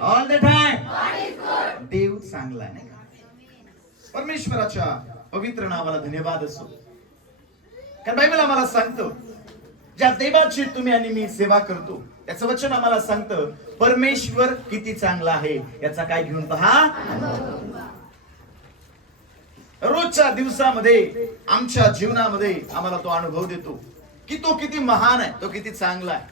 All the time देव चांगला आहे, नाही का? परमेश्वराच्या पवित्र नावाला धन्यवाद असो. कारण बायबल आम्हाला सांगतो, ज्या देवाची तुम्ही आणि मी सेवा करतो त्याचं वचन आम्हाला सांगतं, परमेश्वर किती चांगला आहे याचा काय घेऊन पहा. रोजच्या दिवसामध्ये आमच्या जीवनामध्ये आम्हाला तो अनुभव देतो की तो किती महान आहे, तो किती चांगला आहे.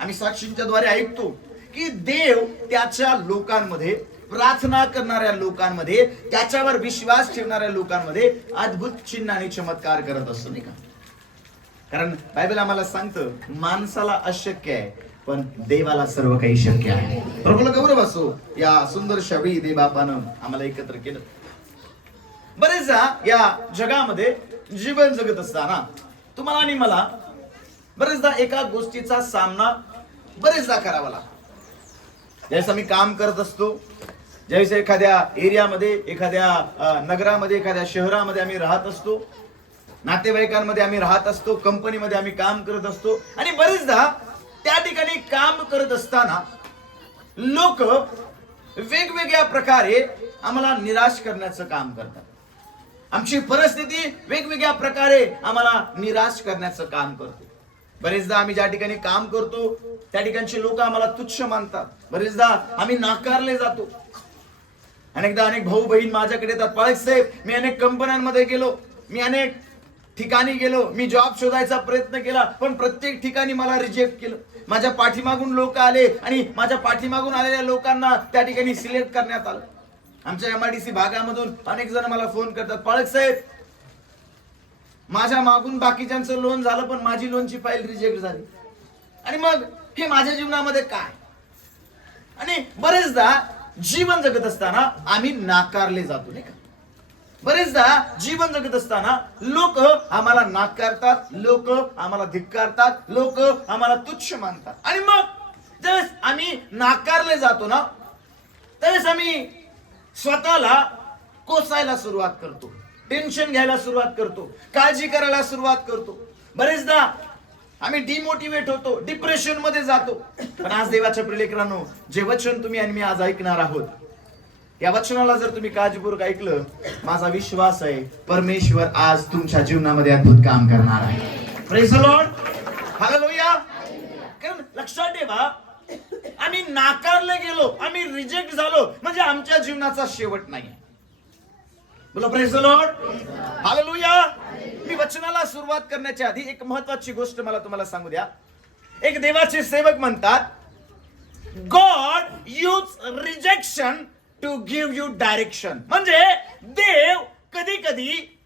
आम्ही साक्षींच्या द्वारे ऐकतो की देव त्याच्या लोकांमध्ये, प्रार्थना करणाऱ्या लोकांमध्ये, त्याच्यावर विश्वास ठेवणाऱ्या लोकांमध्ये अद्भुत चिन्ह आणि चमत्कार करत असतो, नाही का? कारण बायबल आम्हाला सांगतं, माणसाला अशक्य आहे पण देवाला सर्व काही शक्य आहे. प्रभूला गौरव असो, या सुंदर शबी देवबापानं आम्हाला एकत्र केलं. बरेचदा या जगामध्ये जीवन जगत असताना तुम्हाला आणि मला बरेचदा एका गोष्टीचा सामना बरेचदा करावा लागतो. ज्यावेळेस आम्ही काम करत असतो, ज्यावेळेस एखाद्या एरियामध्ये, एखाद्या नगरामध्ये, एखाद्या शहरामध्ये आम्ही राहत असतो, नातेवाईकांमध्ये आम्ही राहत असतो, कंपनीमध्ये आम्ही काम करत असतो, आणि बरेचदा त्या ठिकाणी काम करत असताना लोक वेगवेगळ्या प्रकारे आम्हाला निराश करण्याचं काम करतात. आमची परिस्थिती वेगवेगळ्या प्रकारे आम्हाला निराश करण्याचं काम करते. बरेचदा आम्ही ज्या ठिकाणी काम करतो त्या ठिकाणचे लोक आम्हाला तुच्छ मानतात. बरेचदा आम्ही नाकारले जातो. अनेकदा अनेक भाऊ बहीण माझ्याकडे येतात, पाळक साहेब, मी अनेक कंपन्यांमध्ये गेलो, मी अनेक ठिकाणी गेलो, मी जॉब शोधायचा प्रयत्न केला, पण प्रत्येक ठिकाणी मला रिजेक्ट केलं. माझ्या पाठीमागून लोक आले आणि माझ्या पाठीमागून आलेल्या लोकांना त्या ठिकाणी सिलेक्ट करण्यात आलं. आमच्या MIDC भागामधून अनेक जण मला फोन करतात, पाळक साहेब, माझ्या मागून बाकीच्यांचं लोन झालं पण माझी लोनची फाईल रिजेक्ट झाली. आणि मग हे माझ्या जीवनामध्ये काय? आणि बरेचदा जीवन जगत असताना आम्ही नाकारले जातो, नाही का? बरेचदा जीवन जगत असताना लोक आम्हाला नाकारतात, लोक आम्हाला धिक्कारतात, लोक आम्हाला तुच्छ मानतात. आणि मग ज्यावेळेस आम्ही नाकारले जातो ना, त्यावेळेस आम्ही स्वतःला कोसायला सुरुवात करतो, टेन्शन घ्यायला सुरुवात करतो, काळजी करायला सुरुवात करतो. बरेचदा आम्ही डिमोटिवेट होतो, डिप्रेशन मध्ये जातो. पण आज देवाच्या प्रियलेकरांनो, जे वचन तुम्ही आणि मी आज ऐकणार आहोत, या वचनाला जर तुम्ही काळजीपूर्वक ऐकलं, माझा विश्वास आहे परमेश्वर आज तुमच्या जीवनामध्ये अद्भुत काम करणार आहे. Praise the Lord, hallelujah. कारण लक्षात ठेवा, आम्ही नाकारले गेलो, आम्ही रिजेक्ट झालो म्हणजे आमच्या जीवनाचा शेवट नाही. बोला प्रेज द लॉर्ड, हालेलुया. मी वचनाला सुरुवात करण्याच्या आधी एक महत्वाची गोष्ट मला तुम्हाला सांगू द्या. एक देवाचे सेवक म्हणतात, God use rejection to give you direction. म्हणजे देव कधी कधी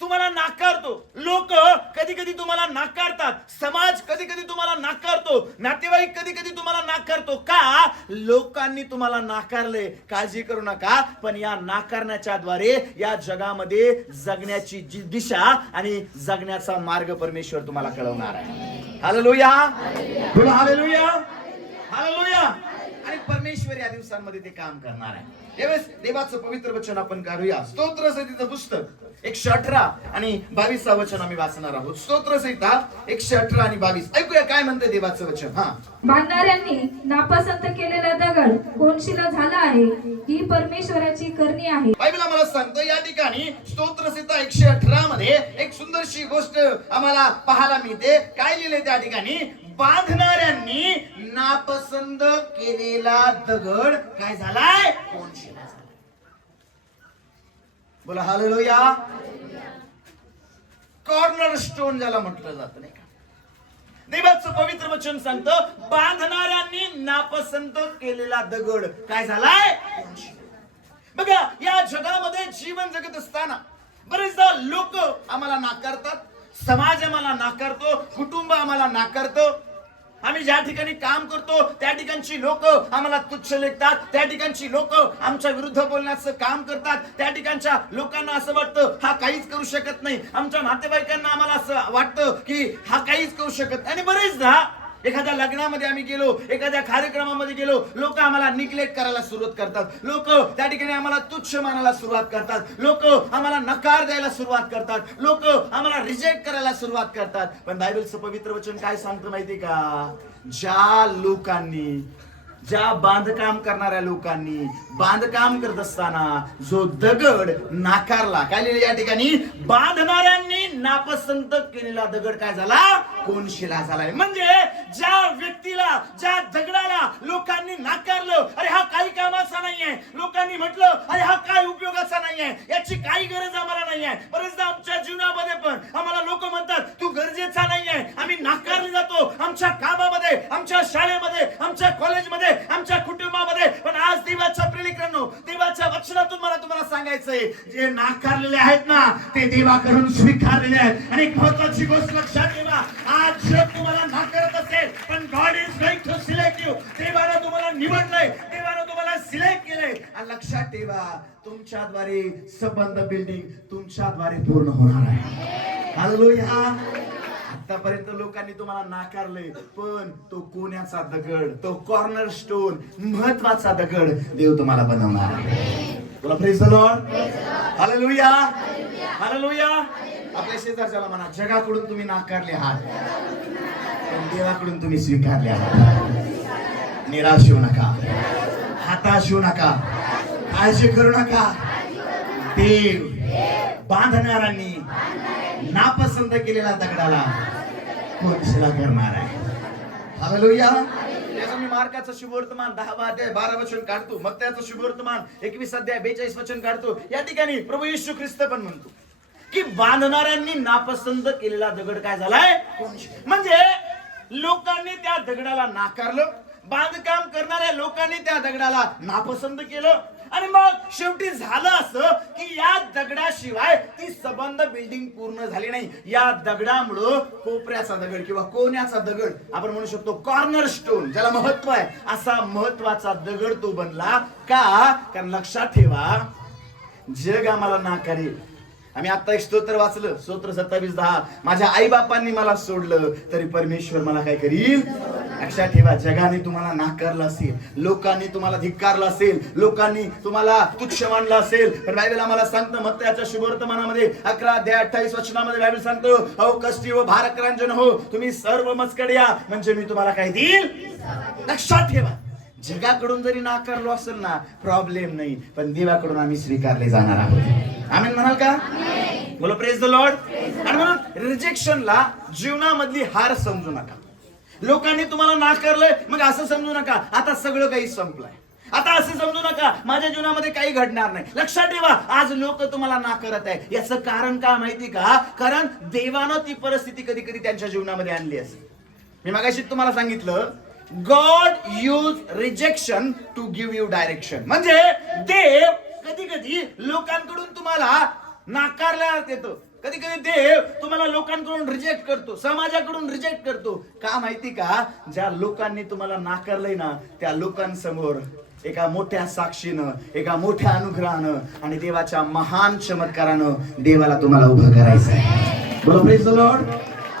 तुम्हाला नाकारतो, लोक कधी कधी तुम्हाला नाकारतात, समाज कधी कधी तुम्हाला नाकारतो, नातेवाईक कधी कधी तुम्हाला नाकारतो. का? लोकांनी तुम्हाला नाकारले, काळजी करू नका, पण या नाकारण्याच्या द्वारे या जगामध्ये जगण्याची जी दिशा आणि जगण्याचा मार्ग परमेश्वर तुम्हाला कळवणार आहे. हालेलुया, बोला हालेलुया, हालेलुया. आणि परमेश्वर या दिवसांमध्ये ते काम करणार आहे. त्यावेळेस देवाचं पवित्र वचन आपण काढूया. स्तोत्रसंहितेचं पुस्तक 118 आणि 22 वचन आम्ही वाचणार आहोत. स्तोत्रसंहिता 118 आणि 22. ऐकूया काय म्हणते देवाचं वचन. बांधणाऱ्यांनी नापसंत केलेला दगड कोनशिला झाला आहे, ही परमेश्वराची करणी आहे. बायबल आम्हाला सांगतो या ठिकाणी स्तोत्रसंहिता 118 मध्ये एक सुंदरशी गोष्ट आम्हाला पाहायला मिळते. काय लिहिले त्या ठिकाणी? बांधणाऱ्यांनी नापसंत केलेला दगड काय झालाय? कोनशिला झाला. बोला हालेलुया. कॉर्नर स्टोन ज्याला म्हटलं जातं, नाही का? देवाचं पवित्र वचन सांगतं, बांधणाऱ्यांनी नापसंत केलेला दगड काय झालाय? बघा, या जगामध्ये जीवन जगत असताना बरेचदा लोक आम्हाला नाकारतात, समाज आम्हाला नाकारतो, कुटुंब आम्हाला नाकारतो. आम्ही ज्या ठिकाणी काम करतो त्या ठिकाणची लोक आम्हाला तुच्छ लेखतात, त्या ठिकाणची लोक आमच्या विरुद्ध बोलण्याचं काम करतात, त्या ठिकाणच्या लोकांना असं वाटतं हा काहीच करू शकत नाही, आमच्या नातेवाईकांना आम्हाला असं वाटतं की हा काहीच करू शकत. आणि बरेचदा एखाद्या लग्नामध्ये आम्ही गेलो, एखाद्या कार्यक्रमामध्ये गेलो, लोक आम्हाला निग्लेक्ट करायला सुरुवात करतात, लोक त्या ठिकाणी आम्हाला तुच्छ मानायला सुरुवात करतात, लोक आम्हाला नकार द्यायला सुरुवात करतात, लोक आम्हाला रिजेक्ट करायला सुरुवात करतात. पण बायबलचं पवित्र वचन काय सांगतं माहिती का? ज्या लोकांनी ज्या बांधकाम करणाऱ्या लोकांनी बांधकाम करत असताना जो दगड नाकारला, काय लिहिलं या ठिकाणी, बांधणाऱ्यांनी नापसंत केलेला दगड काय झाला, कोनशिला झालाय. म्हणजे ज्या व्यक्तीला, ज्या दगडाला लोकांनी नाकारलं, अरे हा काही कामाचा नाहीये, लोकांनी म्हटलं अरे हा काय उपयोगाचा नाहीये, याची काही गरज आम्हाला नाहीये. बरेचदा आमच्या जीवनामध्ये पण आम्हाला लोक म्हणतात तू गरजेचा नाहीये, आम्ही नाकारले जातो आमच्या कामामध्ये, आमच्या शाळेमध्ये, आमच्या कॉलेजमध्ये, आमच्या कुटुंबामध्ये. पण आज देवाच्या प्रेलिकांनो, देवाच्या वचनातून मला तुम्हाला सांगायचंय, जे नाकारलेले आहेत ना ते देवाकडून स्वीकारलेले आहेत. आणि एक महत्वाची गोष्ट लक्षात ठेवा, आज जग तुम्हाला नाकारत असेल पण God is going to select you. देवाने तुम्हाला निवडलंय, देवाने तुम्हाला सिलेक्ट केलंय. आणि लक्षात ठेवा, तुमच्याद्वारे संबंध बिल्डिंग तुमच्याद्वारे पूर्ण होणार आहे. हालेलुया. आतापर्यंत लोकांनी तुम्हाला नाकारले, पण तो कोण्याचा दगड, तो कॉर्नर स्टोन, महत्वाचा दगड देव तुम्हाला बनवणार आहे. बोला praise the Lord. Hallelujah. Hallelujah. आपल्या शेजारच्याला म्हणा, जगाकडून तुम्ही नाकारले आहात पण देवाकडून तुम्ही स्वीकारले आहात. निराश होऊ नका, हताश होऊ नका, काळजी करू नका. देव बांधणाऱ्यांनी नापसंत केलेल्या दगडाला कोनशिला करणार आहे. हालेलुया. त्याचं मी मार्काचं शुभवर्तमान 10 अध्याय 12 वचन काढतो, मग त्याचं शुभवर्तमान 21 अध्याय 42 वचन काढतो. या ठिकाणी प्रभू येशू ख्रिस्त पण म्हणतो की बांधणाऱ्यांनी नापसंत केलेला दगड काय झालाय, म्हणजे लोकांनी त्या दगडाला नाकारलं, बांधकाम करणाऱ्या लोकांनी त्या दगडाला नापसंत केलं. आणि मग शेवटी झालं असं की या दगडाशिवाय ती संबंध बिल्डिंग पूर्ण झाली नाही. या दगडामुळं कोपऱ्याचा दगड किंवा कोण्याचा दगड, आपण म्हणू शकतो कॉर्नर स्टोन, ज्याला महत्व आहे, असा महत्वाचा दगड तो बनला. का? कारण लक्षात ठेवा, जग आम्हाला नाकारेल. आम्ही आता एक स्तोत्र वाचलं, स्तोत्र 27:10, माझ्या आई बापांनी मला सोडलं तरी परमेश्वर मला काय करील. लक्षात ठेवा, जगाने तुम्हाला नाकारलं असेल, लोकांनी तुम्हाला धिक्कारलं असेल, लोकांनी तुम्हाला तुच्छ मानलं असेल, पण बायबल आम्हाला सांगतं मत्तयाच्या शुभवर्तमानामध्ये 11 अध्याय 28 वचनामध्ये बायबल सांगतो, अहो कष्टी व भारक्रांजन हो, तुम्ही सर्व मजकडे या, म्हणजे मी तुम्हाला काय देईल. लक्षात ठेवा, जगाकडून जरी नाकारलो असेल ना, प्रॉब्लेम नाही, पण देवाकडून आम्ही स्वीकारले जाणार आहोत. आमेन म्हणाल का? बोलो प्रेज द लॉर्ड. आणि म्हणून रिजेक्शनला जीवनामधली हार समजू नका. लोकांनी तुम्हाला नाकारलंय मग असं समजू नका आता सगळं काही संपलंय, आता असं समजू नका माझ्या जीवनामध्ये काही घडणार नाही. लक्षात ठेवा, आज लोक तुम्हाला नाकारत आहे, याचं कारण काय माहिती का? कारण देवानं ती परिस्थिती कधी कधी त्यांच्या जीवनामध्ये आणली असेल. मी मगाशी तुम्हाला सांगितलं, God use rejection to give you direction. म्हणजे देव कधी कधी लोकांकडून तुम्हाला नाकारण्यात येतो, कधी कधी देव तुम्हाला लोकांकडून रिजेक्ट करतो, समाजाकडून रिजेक्ट करतो. का माहिती का? ज्या लोकांनी तुम्हाला नाकारलंय ना, त्या लोकांसमोर एका मोठ्या साक्षीनं, एका मोठ्या अनुग्रहानं आणि देवाच्या महान चमत्कारानं देवाला तुम्हाला उभं करायचं आहे. बोला प्रेज द लॉर्ड.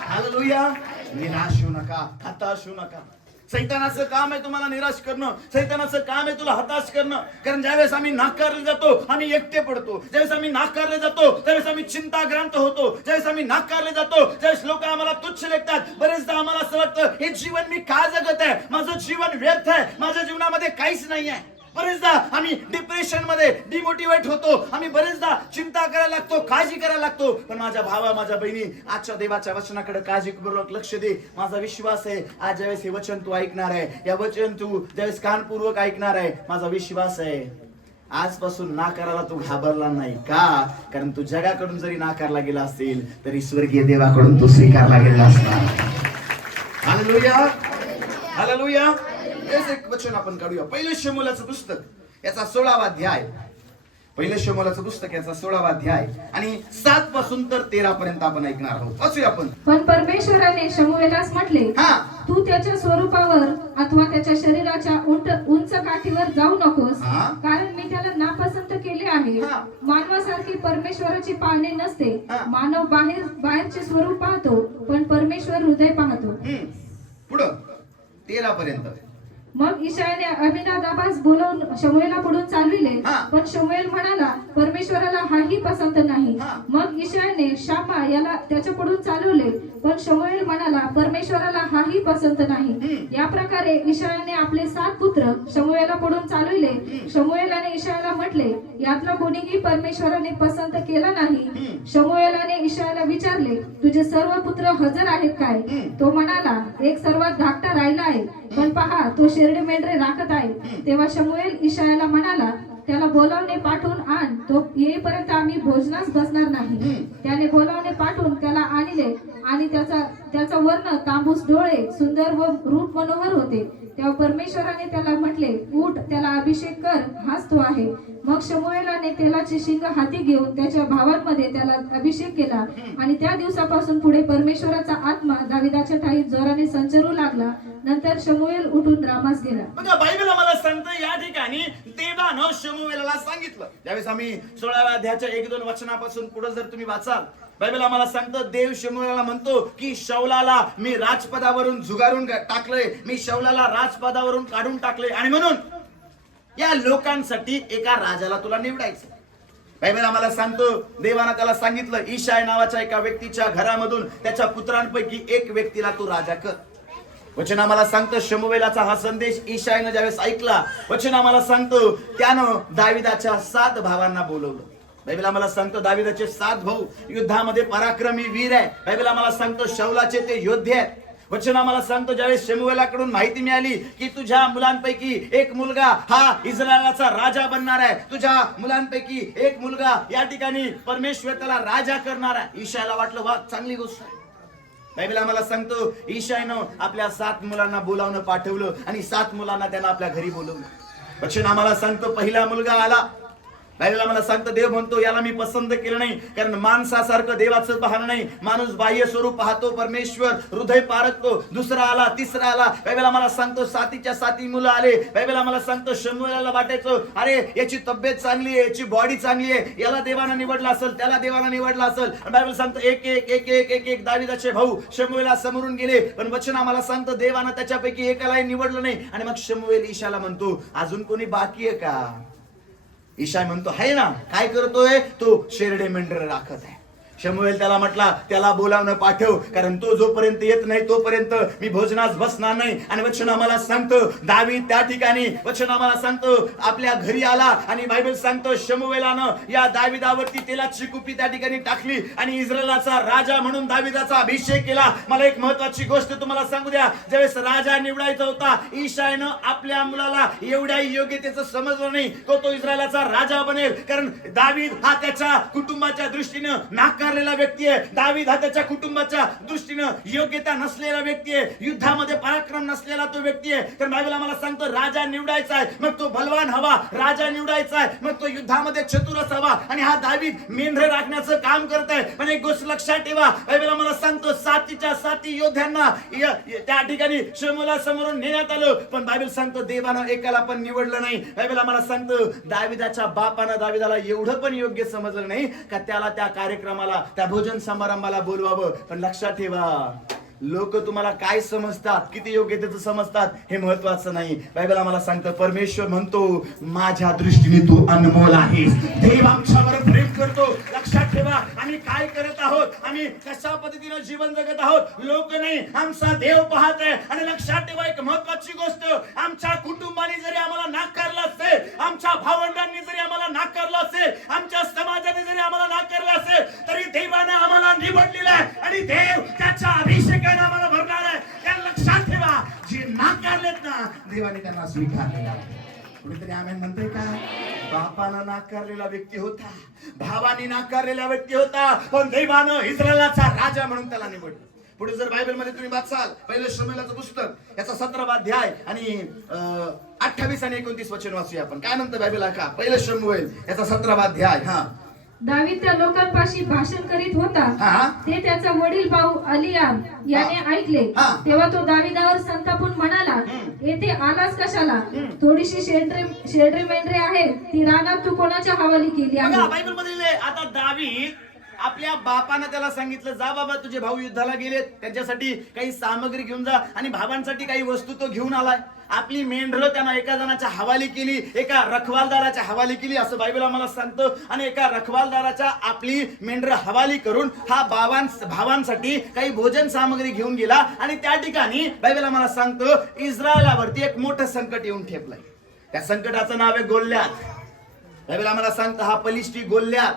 हालेलुया. निराश होऊ नका, हताश होऊ नका. सैतानाचं काम आहे तुम्हाला निराश करणं, सैतानाचं काम आहे तुला हताश करणं. कारण ज्यावेळेस आम्ही नाकारले जातो आम्ही एकटे पडतो, ज्यावेळेस आम्ही नाकारले जातो त्यावेळेस आम्ही चिंताग्रांत होतो, ज्यावेळेस आम्ही नाकारले जातो त्यावेळेस लोक आम्हाला तुच्छ लेखतात. बरेचदा आम्हाला असं वाटतं हे जीवन मी का जगत आहे, माझं जीवन व्यर्थ आहे, माझ्या जीवनामध्ये काहीच नाही आहे. बरेचदा आम्ही डिप्रेशन मध्ये डिमोटिवेट होतो, आम्ही बरेचदा चिंता करायला लागतो, काळजी करायला लागतो. पण माझ्या भावा, माझ्या बहिणी, आजच्या देवाच्या वचनाकडे काळजीपूर्वक लक्ष दे. माझा विश्वास आहे आज ज्यावेळेस हे वचन तू ऐकणार आहे, या वचन तू ज्यावेळेस कानपूर्वक ऐकणार आहे, माझा विश्वास आहे आजपासून नाकाराला तू घाबरला नाही. का? कारण तू जगाकडून जरी नाकारला गेला असेल तरी स्वर्गीय देवाकडून तू स्वीकारला गेला असणार. हालेलुया. हालेलुया. एक वचन आपण काढूया, पहिलं शमूएलाचं पुस्तक याचा 16वा अध्याय, पहिलं शमूएलाचं पुस्तक याचा 16वा अध्याय आणि 7 पासून तर 13 पर्यंत आपण ऐकणार आहोत. वाचूया आपण. पण परमेश्वराने शमूएलास म्हटले, तू त्याच्या स्वरूपावर अथवा त्याच्या शरीराच्या उंच काठीवर जाऊ नकोस, कारण मी त्याला नापसंत केले आहे. मानवासारखी परमेश्वराची पाहणे नसते, मानव बाहेरचे स्वरूप पाहतो पण परमेश्वर हृदय पाहतो. पुढं 13 पर्यंत. मग इशायाने अभिनादाबास बोलवून शमूएला पुढून चालविले, पण शमूएल म्हणाला, परमेश्वर परमेश्वराला हाही पसंत नाही. मग इशायाने शामा याला त्याच्याकडून चालवले, पण शमूएल म्हणाला, परमेश्वराला हाही पसंत नाही. या प्रकारे इशायाने आपले 7 पुत्र शमूएला पडून चालविले. शमूएलाने इशायाला म्हटले, यातला कोणीही परमेश्वराने पसंत केला नाही. शमूएलाने इशायाला विचारले, तुझे सर्व पुत्र हजर आहेत काय? तो म्हणाला, एक सर्वात धाकटा राहिला आहे, पण पहा तो शेरडे मेंढरे राखत आहे. तेव्हा शमूएल इशायाला म्हणाला, त्याला बोलावणे पाठवून आण, तो येईपर्यंत आम्ही भोजनास बसणार नाही. त्याने बोलावणे पाठवून त्याला आणले आणि त्याचा वर्ण, तांबूस डोळे, सुंदर व रूप मनोहर होते. तेव्हा परमेश्वराने त्याला म्हटले, उठ, त्याला अभिषेक कर, हाच तो आहे. मग शमूएलाने तेलाचे शिंग हाती घेऊन त्याच्या भावांमध्ये त्याला अभिषेक केला. आणि त्या दिवसापासून पुढे परमेश्वराचा आत्मा दाविदाच्या ठायी जोराने संचरू लागला. नंतर शमूएल उठून रामास गेला. बघा, बायबल आम्हाला सांगतं या ठिकाणी देवानं शमूएलाला सांगितलं. त्यावेळेस आम्ही 16व्या अध्यायाच्या 1-2 वचनापासून पुढे जर तुम्ही वाचाल, बायबल आम्हाला सांगतं देव शमूएलाला म्हणतो की शौलाला मी राजपदावरून झुगारून टाकलंय, मी शौलाला राजपदावरून काढून टाकले, आणि म्हणून या लोकांसाठी एका राजाला तुला निवडायचं. बायबल आम्हाला सांगतो देवानं त्याला सांगितलं, इशाय नावाच्या एका व्यक्तीच्या घरामधून त्याच्या पुत्रांपैकी एक व्यक्तीला तू राजा कर. वचन आम्हाला सांगतं शमूएलाचा हा संदेश इशायनं ज्यावेळेस ऐकला, वचन आम्हाला सांगतो त्यानं दाविदाच्या 7 भावांना बोलवलं. बायबल आम्हाला सांगतो दाविदाचे 7 भाऊ युद्धामध्ये पराक्रमी वीर आहे. बायबल आम्हाला सांगतो शौलाचे ते योद्धे आहेत. वचन आम्हाला सांगतो ज्यावेळेस शमूएलाकडून माहिती मिळाली की तुझ्या मुलांपैकी एक मुलगा हा इस्रायलाचा राजा बनणार आहे, तुझ्या मुलांपैकी एक मुलगा या ठिकाणी परमेश्वर त्याला राजा करणार आहे, इशायाला वाटलं वा चांगली गोष्ट आहे. बायबल आम्हाला सांगतो इशायानं आपल्या 7 मुलांना बोलावणं पाठवलं आणि 7 मुलांना त्यानं आपल्या घरी बोलवलं. वचन आम्हाला सांगतो पहिला मुलगा आला. बायबल आम्हाला सांगतो देव म्हणतो याला मी पसंत केलं नाही, कारण माणसासारखं देवाचं पाहणं नाही. माणूस बाह्य स्वरूप पाहतो, परमेश्वर हृदय पारखतो. दुसरा आला, तिसरा आला. बायबल आम्हाला सांगतो 7च्या 7 मुलं आले. बायबल आम्हाला सांगतो शमूएलाला वाटायचं अरे याची तब्येत चांगली आहे, याची बॉडी चांगली आहे, याला देवानं निवडलं असेल, त्याला देवानं निवडलं असेल. बायबल सांगतो एक एक दाविदाचे भाऊ शमूएला समोरून गेले, पण वचन आम्हाला सांगतो देवानं त्याच्यापैकी एकालाही निवडलं नाही. आणि मग शमूएल इशाला म्हणतो अजून कोणी बाकी आहे का? इशाय म्हणतो आहे ना. काय करतोय तो? शेरडे मेंढरे राखत आहे. शमूएल त्याला म्हटला त्याला बोलावणं पाठव, कारण तो जोपर्यंत येत नाही तोपर्यंत मी भोजनास बसणार नाही. आणि वचन आम्हाला सांगतो दावीद त्या ठिकाणी वचन आम्हाला सांगतो आपल्या घरी आला आणि बायबल सांगतो शमूएलानं या दाविदावरती तेलाची कुपी त्या ठिकाणी टाकली आणि इस्रायलाचा राजा म्हणून दाविदाचा अभिषेक केला. मला एक महत्वाची गोष्ट तुम्हाला सांगू द्या, ज्यावेळेस राजा निवडायचा होता इशायनं आपल्या मुलाला एवढ्या योग्यतेचं समजलं नाही तो इस्रायलाचा राजा बनेल, कारण दावीद हा त्याच्या कुटुंबाच्या दृष्टीनं नाकार व्यक्ती आहे. दावीद हा त्याच्या कुटुंबाच्या दृष्टीनं योग्यता नसलेला व्यक्ती आहे, युद्धामध्ये पराक्रम नसलेला तो व्यक्ती आहे. तर बायबल आम्हाला सांगतो राजा निवडायचा आहे मग तो बलवान हवा, राजा निवडायचा आहे मग तो युद्धामध्ये चतुरच हवा. आणि हा दावीद मेंढरे राखण्याचं काम करत आहे. पण एक गोष्ट लक्षात ठेवा, बायबल आम्हाला सांगतो 7च्या 7 योद्ध्यांना त्या ठिकाणी शमूएला समोरून नेण्यात आलं, पण बायबल सांगतो देवानं एकाला पण निवडलं नाही. बायबल आम्हाला सांगतो दाविदाच्या बापानं दाविदाला एवढं पण योग्य समजलं नाही का त्याला त्या कार्यक्रमाला त्या भोजन समारंभाला बोलवावं. पण लक्षात ठेवा लोक तुम्हाला काय समजतात, किती योग्यतेचं समजतात हे महत्वाचं नाही. बायबल आम्हाला सांगतं परमेश्वर म्हणतो माझ्या दृष्टीने तू अनमोल आहेस. देव आमच्यावर प्रेम करतो. लक्षात ठेवा आम्ही काय करत आहोत, आम्ही कशा पद्धतीनं जीवन जगत आहोत, लोक नाही आमचा देव पाहत आहे. आणि लक्षात ठेवा एक महत्वाची गोष्ट, आमच्या कुटुंबाने जरी आम्हाला नाकारलं असेल, आमच्या भावंडांनी जरी आम्हाला नाकारलं असेल, आमच्या समाजाने जरी आम्हाला नाकारलं असेल, तरी देवाने आम्हाला निवडलेलं आहे आणि देव त्याच्या अभिषेक आम्हाला भरणार आहे. त्या लक्षात ठेवा जे नाकारलेत ना देवाने त्यांना स्वीकारलेला. कुणीतरी आमेन म्हणतोय का? बापानं नाकारलेला व्यक्ती होता, भावानी नाकारलेला व्यक्ती होता, पण देवानं इस्रायलाचा राजा म्हणून त्याला निवडलं. पुढे जर बायबल मध्ये तुम्ही वाचाल पहिलं शमूएलाचं पुस्तक याचा 17वा अध्याय आणि 28 आणि 29 वचन वाचूया आपण. काय म्हणतं बायबल का? पहिलं शमूएल याचा 17वा अध्याय. दावीद त्या लोकांपाशी भाषण करीत होता, ते त्याचा वडील भाऊ अलियाब याने ऐकले. तेव्हा तो दाविदावर संतापून म्हणाला, येथे आलास कशाला? थोडीशी शेरडे मेंढरे आहेत, ती रानात तू कोणाच्या हवाली केली आहे? बायबल मध्ये आता दावीद आपल्या बापानं त्याला सांगितलं जा बाबा तुझे भाऊ युद्धाला गेलेत, त्यांच्यासाठी काही सामग्री घेऊन जा आणि भावांसाठी काही वस्तू तो घेऊन आलाय. आपली मेंढरं त्यांना एका जणाच्या हवाली केली, एका रखवालदाराच्या हवाली केली असं बायबल आम्हाला सांगतं. आणि एका रखवालदाराच्या आपली मेंढरं हवाली करून हा भावांसाठी काही भोजन सामग्री घेऊन गेला. आणि त्या ठिकाणी बायबल आम्हाला सांगतं इस्रायलावरती एक मोठं संकट येऊन ठेपलंय. त्या संकटाचं नाव आहे गोल्यात. बायबल आम्हाला सांगतं हा पलिष्ठी गोल्यात,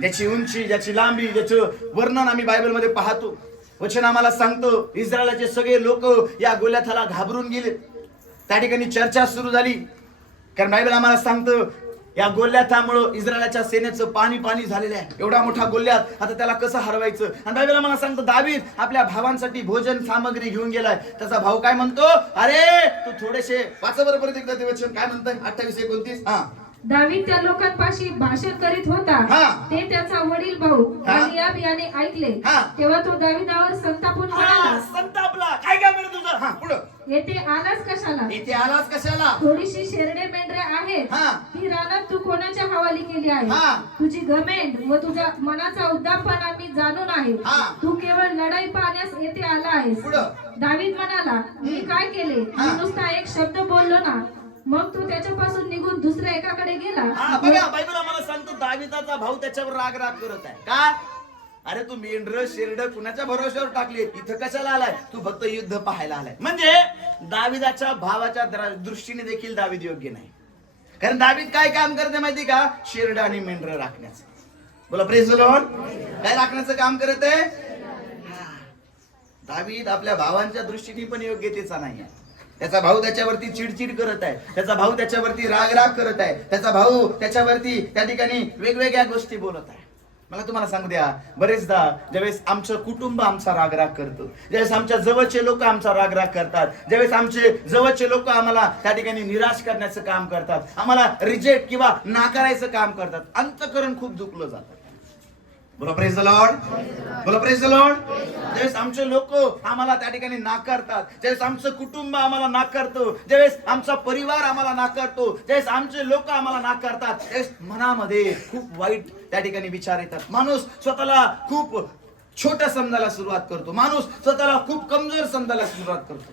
ज्याची उंची, ज्याची लांबी, ज्याचं वर्णन आम्ही बायबलमध्ये पाहतो. वचन आम्हाला सांगतो इस्रायलाचे सगळे लोक या गोल्याथाला घाबरून गेले. त्या ठिकाणी चर्चा सुरू झाली, कारण बायबल आम्हाला सांगतं या गोल्याथामुळं इस्रायलाच्या सेनेचं पाणी झालेलं आहे. एवढा मोठा गोल्यात, आता त्याला कसं हरवायचं. आणि बायबल आम्हाला सांगतं दावीद आपल्या भावांसाठी भोजन सामग्री घेऊन गेलाय. त्याचा भाऊ काय म्हणतो, अरे तू थोडेसे वाचा बरं परत एकदा ते वचन काय म्हणतंय 28-29. दावीद त्या लोकांपाशी भाषण करीत होता. ते त्याचा वडील भाऊ एलियाब याने ऐकले. तेव्हा तो दावीदावर संतापून म्हणाला, संतापला, काय काम आहे तुझं, पुढं येथे आलास कशाला? इथे आलास कशाला? थोडीशी शेरडे मेंढरे आहेत, ती रानात तू कोणाच्या हवाली केली आहे? तुझी घमेंड व तुझ्या मनाचा उद्दामपणा मी जाणून आहे. तू केवळ लढाई पाहण्यास येथे आला आहेस. दावीद म्हणाला, मी काय केले? मी नुसता एक शब्द बोललो ना. मग तो त्याच्यापासून निघून दुसऱ्या एकाकडे गेला. बघा बायबल आम्हाला सांगतो दावीदाचा भाऊ त्याच्यावर राग करत आहे. का? अरे तू मेंढर शेरड कुणाच्या भरोश्यावर टाकली, इथं कशाला आलाय? तू फक्त युद्ध पाहायला आलाय. म्हणजे दावीदाच्या भावाच्या दृष्टीने देखील दावीद योग्य नाही. कारण दावीद काय काम करते माहिती का? शेरड आणि मेंढर राखण्याचं. बोला प्रेज द लॉर्ड. काय राखण्याचं काम करत आहे? दावीद आपल्या भावांच्या दृष्टीने पण योग्यतेचा नाही आहे. त्याचा भाऊ त्याच्यावरती चिडचिड करत आहे, त्याचा भाऊ त्याच्यावरती राग करत आहे, त्याचा भाऊ त्याच्यावरती त्या ठिकाणी वेगवेगळ्या गोष्टी बोलत आहे. मला तुम्हाला सांगू द्या, बरेचदा ज्यावेळेस आमचं कुटुंब आमचा राग करतो, ज्यावेळेस आमच्या जवळचे लोक आमचा राग करतात, ज्यावेळेस आमचे जवळचे लोक आम्हाला त्या ठिकाणी निराश करण्याचं काम करतात, आम्हाला रिजेक्ट किंवा नाकारायचं काम करतात, अंतःकरण खूप दुखलं जातं. बोला प्रेज द लॉर्ड. बोला प्रेज द लॉर्ड. ज्यावेळेस आमचे लोक आम्हाला त्या ठिकाणी नाकारतात, ज्यावेळेस आमचं कुटुंब आम्हाला नाकारतो, ज्यावेळेस आमचा परिवार आम्हाला नाकारतो, ज्यावेळेस आमचे लोक आम्हाला नाकारतात, त्यावेळेस मनामध्ये खूप वाईट त्या ठिकाणी विचार येतात. माणूस स्वतःला खूप छोटा समजायला सुरुवात करतो, माणूस स्वतःला खूप कमजोर समजायला सुरुवात करतो.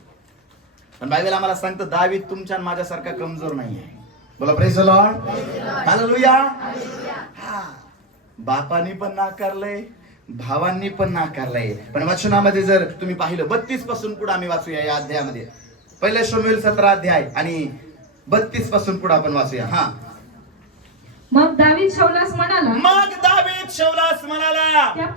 पण बायबल आम्हाला सांगतं दावीद तुमच्या माझ्यासारखा कमजोर नाही आहे. बोला प्रेज द लॉर्ड. हालेलुया. बापांनी पण नाकारलंय, भावांनी पण नाकारलंय. पण वचनामध्ये जर तुम्ही पाहिलं 32 पासून पुढे आम्ही वाचूया या अध्यायामध्ये. पहिले शमूएल 17 अध्याय आणि 32 पासून पुढे आपण वाचूया. मग दावीद शौलास म्हणाला, त्या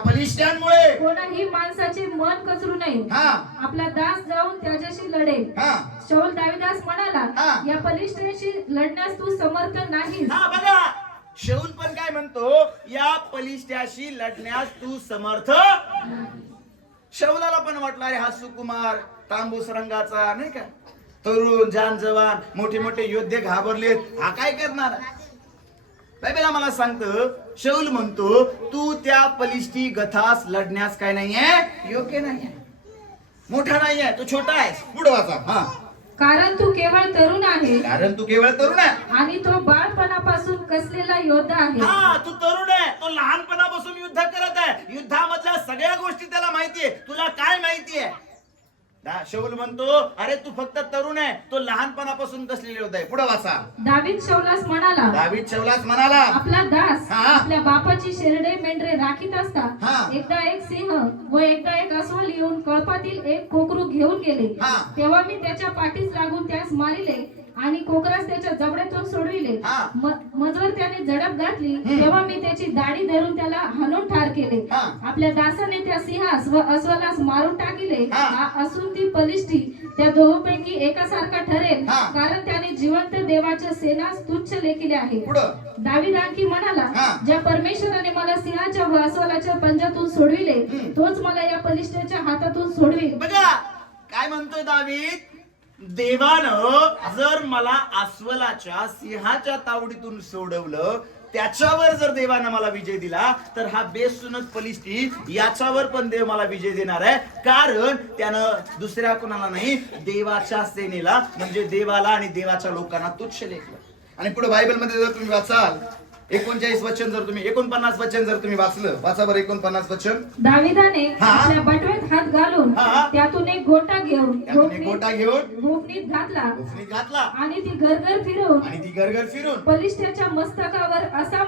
बलिष्ठांमुळे कोणाही माणसाचे मन कचरू नये. आपला दास जाऊन त्याच्याशी लढेल. शौल दावीदास म्हणाला, या बलिष्ठांशी लढण्यास तू समर्थ नाहीस. बघा शौल पण काय म्हणतो, या बलिष्ठाशी लढण्यास तू समर्थ. शौलाला पण वाटलं अरे हा सुकुमार तांबूस रंगाचा नाही का, तरुण जान जवान, मोठे मोठे योद्धे घाबरलेत, हा काय करणार? बायबल आम्हाला सांगतं शौल म्हणतो तू त्या बलिष्ठी गथास लढण्यास काय नाहीये, योग्य नाहीये, मोठा नाहीये, तू छोटा आहेस. पुढे वाचा. कारण तू केवळ तरुण आहे. आणि तो बाळपणापासून कसलेला योद्धा आहे. तू तरुण आहे, तो लहानपणापासून युद्ध करत आहे, युद्धामधल्या सगळ्या गोष्टी त्याला माहितीये, तुला काय माहितीये? शौल म्हणतो अरे तू फक्त तरुण आहे, तो लहानपणापासून कसलेला योद्धा आहे. पुढे वाचा. दावीद शौलास म्हणाला, आपला दास आपल्या बापाची शेरडे मेंढरे राखीत असता एकदा एक सिंह व एकदा एक अस्वल येऊन कळपातील एक कोकरू घेऊन गेले. तेव्हा मी त्याच्या पाठीस लागून त्यास मारिले आणि कोकरास त्याच्या जबड्यातून सोडविले. मजवर त्याने झडप घातली, तेव्हा मी त्याची दाढी धरून त्याला हाणून ठार केले. आपल्या दासाने त्या सिंहास व अस्वलास मारून टाकले. असून ती बलिष्ठी त्या दोघांपैकी एकासारखा ठरेल, कारण त्याने जिवंत देवाच्या सेनास तुच्छ लेखिले आहे. दावीद आणखी म्हणाला, ज्या परमेश्वराने मला सिंहाच्या व अस्वलाच्या पंजातून सोडविले, तोच मला या बलिष्ठाच्या हातातून सोडवेल. बघा काय म्हणतोय दावीद, देवानं जर मला अस्वलाच्या सिंहाच्या तावडीतून सोडवलं, त्याच्यावर जर देवानं मला विजय दिला, तर हा बेसुनच बलिष्ठी याच्यावर पण देव मला विजय देणार आहे. कारण त्यानं दुसऱ्या कोणाला नाही, देवाच्या सेनेला म्हणजे देवाला आणि देवाच्या लोकांना तुच्छ लेखलं. आणि पुढे बायबल मध्ये जर तुम्ही वाचाल 39 वचन जर तुम्ही 49 वचन जर तुम्ही वाचलं, वाचा बरं 49 वचन. दाविदाने आपल्या बटव्यात हात घालून त्यातून एक गोटा घेऊन गोफणीत घातला आणि ती गरगर फिरवून बलिष्ठाच्या मस्तकावर असा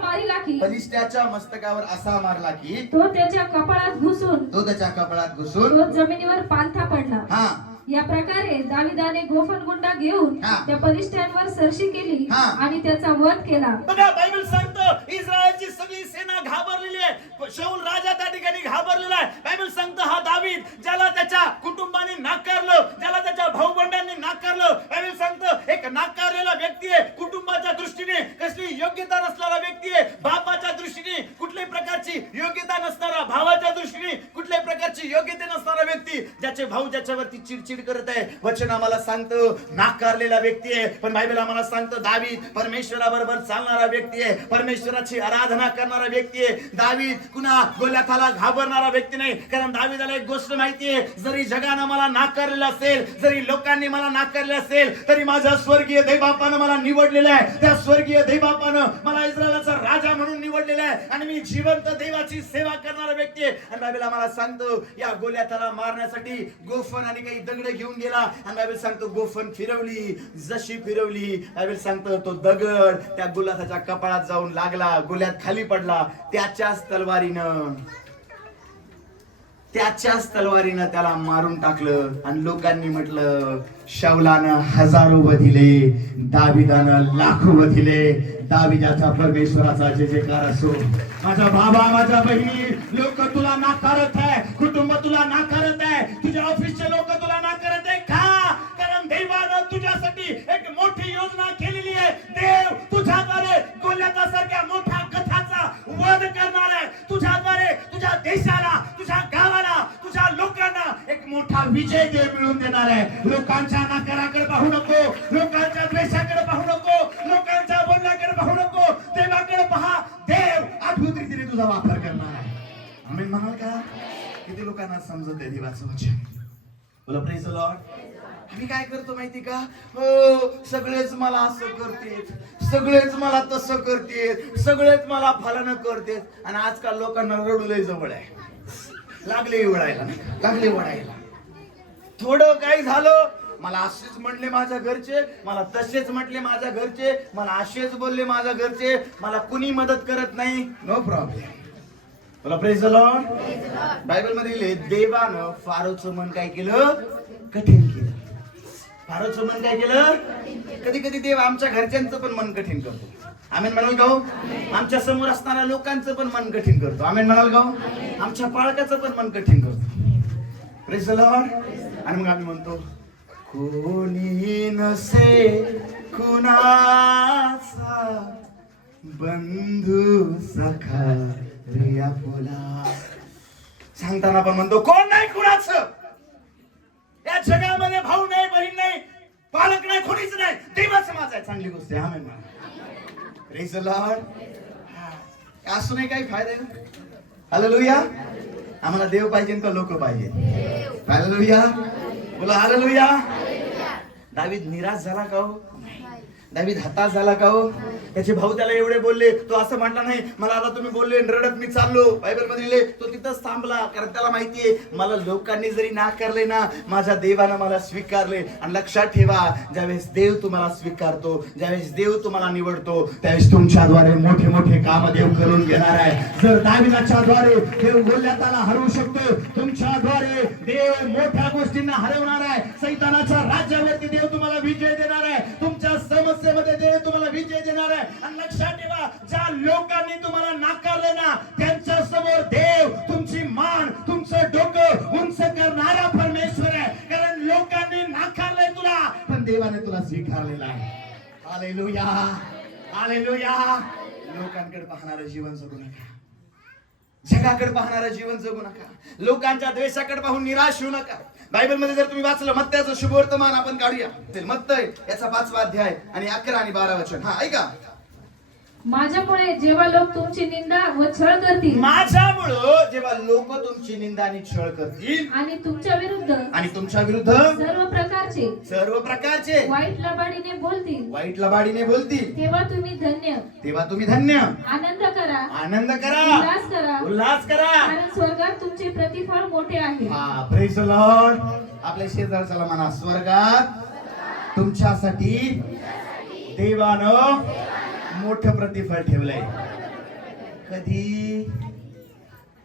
मारला की तो त्याच्या कपाळात घुसून तो जमिनीवर पालथा पडला. या प्रकारे दाविदाने गोफणगुंडा घेऊन त्या बलिष्ठांवर सरशी केली आणि त्याचा वध केला. बघा, बायबल सांगतं इस्रायलची सगळी सेना घाबरलेली आहे. शाऊल राजा त्या ठिकाणी घाबरलेला आहे. बायबल सांगतं हा दावीद, ज्याला त्याच्या कुटुंबाने नाकारलं, ज्याला त्याच्या भाऊबंडांनी नाकारलं, बायबल सांगतं एक नाकारलेला व्यक्ती आहे. कुटुंबाच्या दृष्टीने कसली योग्यता नसणारा व्यक्ती आहे. बापाच्या दृष्टीने कुठल्याही प्रकारची योग्यता नसणारा, भावाच्या दृष्टीने कुठल्याही प्रकारची योग्यता नसणारा व्यक्ती, ज्याचे भाऊ ज्याच्यावरती चिडचिड करत आहे. वचन आम्हाला सांगतं नाकारलेला व्यक्ती आहे. पण बायबल आम्हाला सांगतं दावीद परमेश्वराबरोबर चालणारा व्यक्ती आहे, परमेश्वराची आराधना करणारा व्यक्ती आहे. दावीद कुणा गोल्याथाला घाबरणारा व्यक्ती नाही. कारण दावीदाला एक गोष्ट माहिती आहे, जरी जगानं मला नाकारलेलं असेल, जरी लोकांनी मला नाकारले असेल, तरी माझ्या स्वर्गीय दैवबापानं मला निवडलेलं आहे. त्या स्वर्गीय दैवबापानं मला इस्रायलचा राजा म्हणून निवडलेला आहे आणि मी जिवंत देवाची सेवा करणारा व्यक्ती आहे. आणि बायबल आम्हाला सांगतो या गोल्याथाला मारण्यासाठी गोफन आणि काही दगड घेऊन गेला आणि बायबल सांगतो गोफन फिरवली, जशी फिरवली बायबल सांगतो तो दगड त्या गोल्याथाच्या कपाळात जाऊन लागला, गोल्यात खाली पडला. त्याच्याच तलवारीनं त्याला मारून टाकलं. आणि लोकांनी म्हटलं शाऊलानं 1000 वधिले, दाविदानं लाखो वधिले. दाविदाचा परमेश्वराचा जय जयकार असो. माझा बाबा, माझा बहिणी, लोक तुला नाकारत आहे, कुटुंब तुला नाकारत आहे, तुझ्या ऑफिसचे लोक तुला नाकारत आहे का? कारण देवानं तुझ्यासाठी एक मोठी योजना केलेली आहे. देव तुझ्याद्वारे गोल्याथासारख्या मोठ्या कथाचा वध करणार आहे. तुझ्याद्वारे तुझ्या देशाला, तुझ्या गावाला, तुझ्या लोकांना एक मोठा विजय देव मिळवून देणार आहे. लोकांच्या नाकाराकडे पाहू नको, लोकांच्या द्वेषाकडे पाहू नको, लोकांच्या बोलण्याकडे पाहू नको, देवाकडे पहा. देव अद्भुत रीतीने तुझा वापर करणार आहे. आम्ही म्हणाल का? किती लोकांना समजत आहे देवाचं वचन? बोला प्रेज द लॉर्ड. आम्ही काय करतो माहिती का? हो, सगळेच मला असं करतेत, सगळेच मला तसं करतेत, सगळेच मला फलानं करतेत. आणि आजकाल लोकांना रडू लय जवळ आहे, लागले वळायला. थोडं काही झालं, मला असेच म्हणले माझ्या घरचे, मला तसेच म्हटले माझ्या घरचे, मला असेच बोलले माझ्या घरचे, मला कुणी मदत करत नाही. No problem. बोला प्रेज द लॉर्ड. बायबल मध्ये लिहिले देवानं फारोचं मन काय केलं? कठीण केलं. फारोचं मन काय केलं? कधी कधी देव आमच्या घरच्यांचं पण मन कठीण करतो. आमेन म्हणाल गाव. आमच्या समोर असणाऱ्या लोकांचं पण मन कठीण करतो. आमेन म्हणाल गाव. आमच्या पालकाचं पण मन कठीण करतो. Praise the Lord. आणि मग आम्ही म्हणतो कोणी नसे कुणाचा बंधू सखा रे आपला. सांगताना पण म्हणतो कोण नाही कुणाचं. या जगामध्ये भाऊ नाही, बहीण नाही, पालक नाही, कोणीच नाही, देवच माझा आहे. चांगली गोष्ट आहे. आमेन म्हणा. Praise the Lord. असू नाही काही फायदा आहे. हालेलुया. आम्हाला देव पाहिजे का लोक पाहिजे? हालेलुया. बोला हालेलुया. दावीद निराश झाला का हो? दावीद हताश झाला का हो? त्याचे भाऊ त्याला एवढे बोलले, तो असं म्हटला नाही मला आता तुम्ही बोलले रडत मी चाललो. बायबल मध्ये तो तिथंच थांबला. कारण त्याला माहितीये मला लोकांनी जरी नाकारले ना, माझ्या देवानं मला स्वीकारले. आणि लक्षात ठेवा, ज्यावेळेस देव तुम्हाला स्वीकारतो, ज्यावेळेस देव तुम्हाला निवडतो, त्यावेळेस तुमच्याद्वारे मोठे मोठे काम देव करून घेणार आहे. जर दावीदाच्या द्वारे देव गोल्याथाला हरवू शकतो, तुमच्याद्वारे देव मोठ्या गोष्टींना हरवणार आहे. सैतानाच्या राज्यावरती देव तुम्हाला विजय देणार आहे. तुमच्या समस्येमध्ये देव तुम्हाला विजय देणार आहे. आणि लक्षात ठेवा, ज्या लोकांनी तुम्हाला नाकारले ना, त्यांच्या समोर देव तुमची मान, तुमचं डोकं उंच करणारा परमेश्वर आहे. कारण लोकांनी नाकारले तुला, पण देवाने तुला स्वीकारलेला आहे. हालेलुया. हालेलुया. लोकांकडे पाहणारं जीवन जगू नका, जगाकडे पाहणारं जीवन जगू नका, लोकांच्या द्वेषाकडे पाहून निराश होऊ नका. बायबल मध्ये जर तुम्ही वाचलं मत्त्याचं शुभवर्तमान आपण काढूया. मत्तय याचा 5वा अध्याय आणि 11 आणि 12 वचन. हा ऐका. माझ्यामुळे जेव्हा लोक तुमची निंदा व छळ करतील, माझ्यामुळं जेव्हा लोक तुमची निंदा आणि छळ करतील आणि तुमच्या विरुद्ध सर्व प्रकारचे वाईट लबाडीने बोलतील, तेव्हा तुम्ही धन्य आनंद करा उल्हास करा, कारण स्वर्गात तुमचे प्रतिफळ मोठे आहे. Praise the Lord. आपल्या शेजारच्याला म्हणा, स्वर्गात तुमच्यासाठी देवानं मोठं प्रतिफळ ठेवलंय. कधी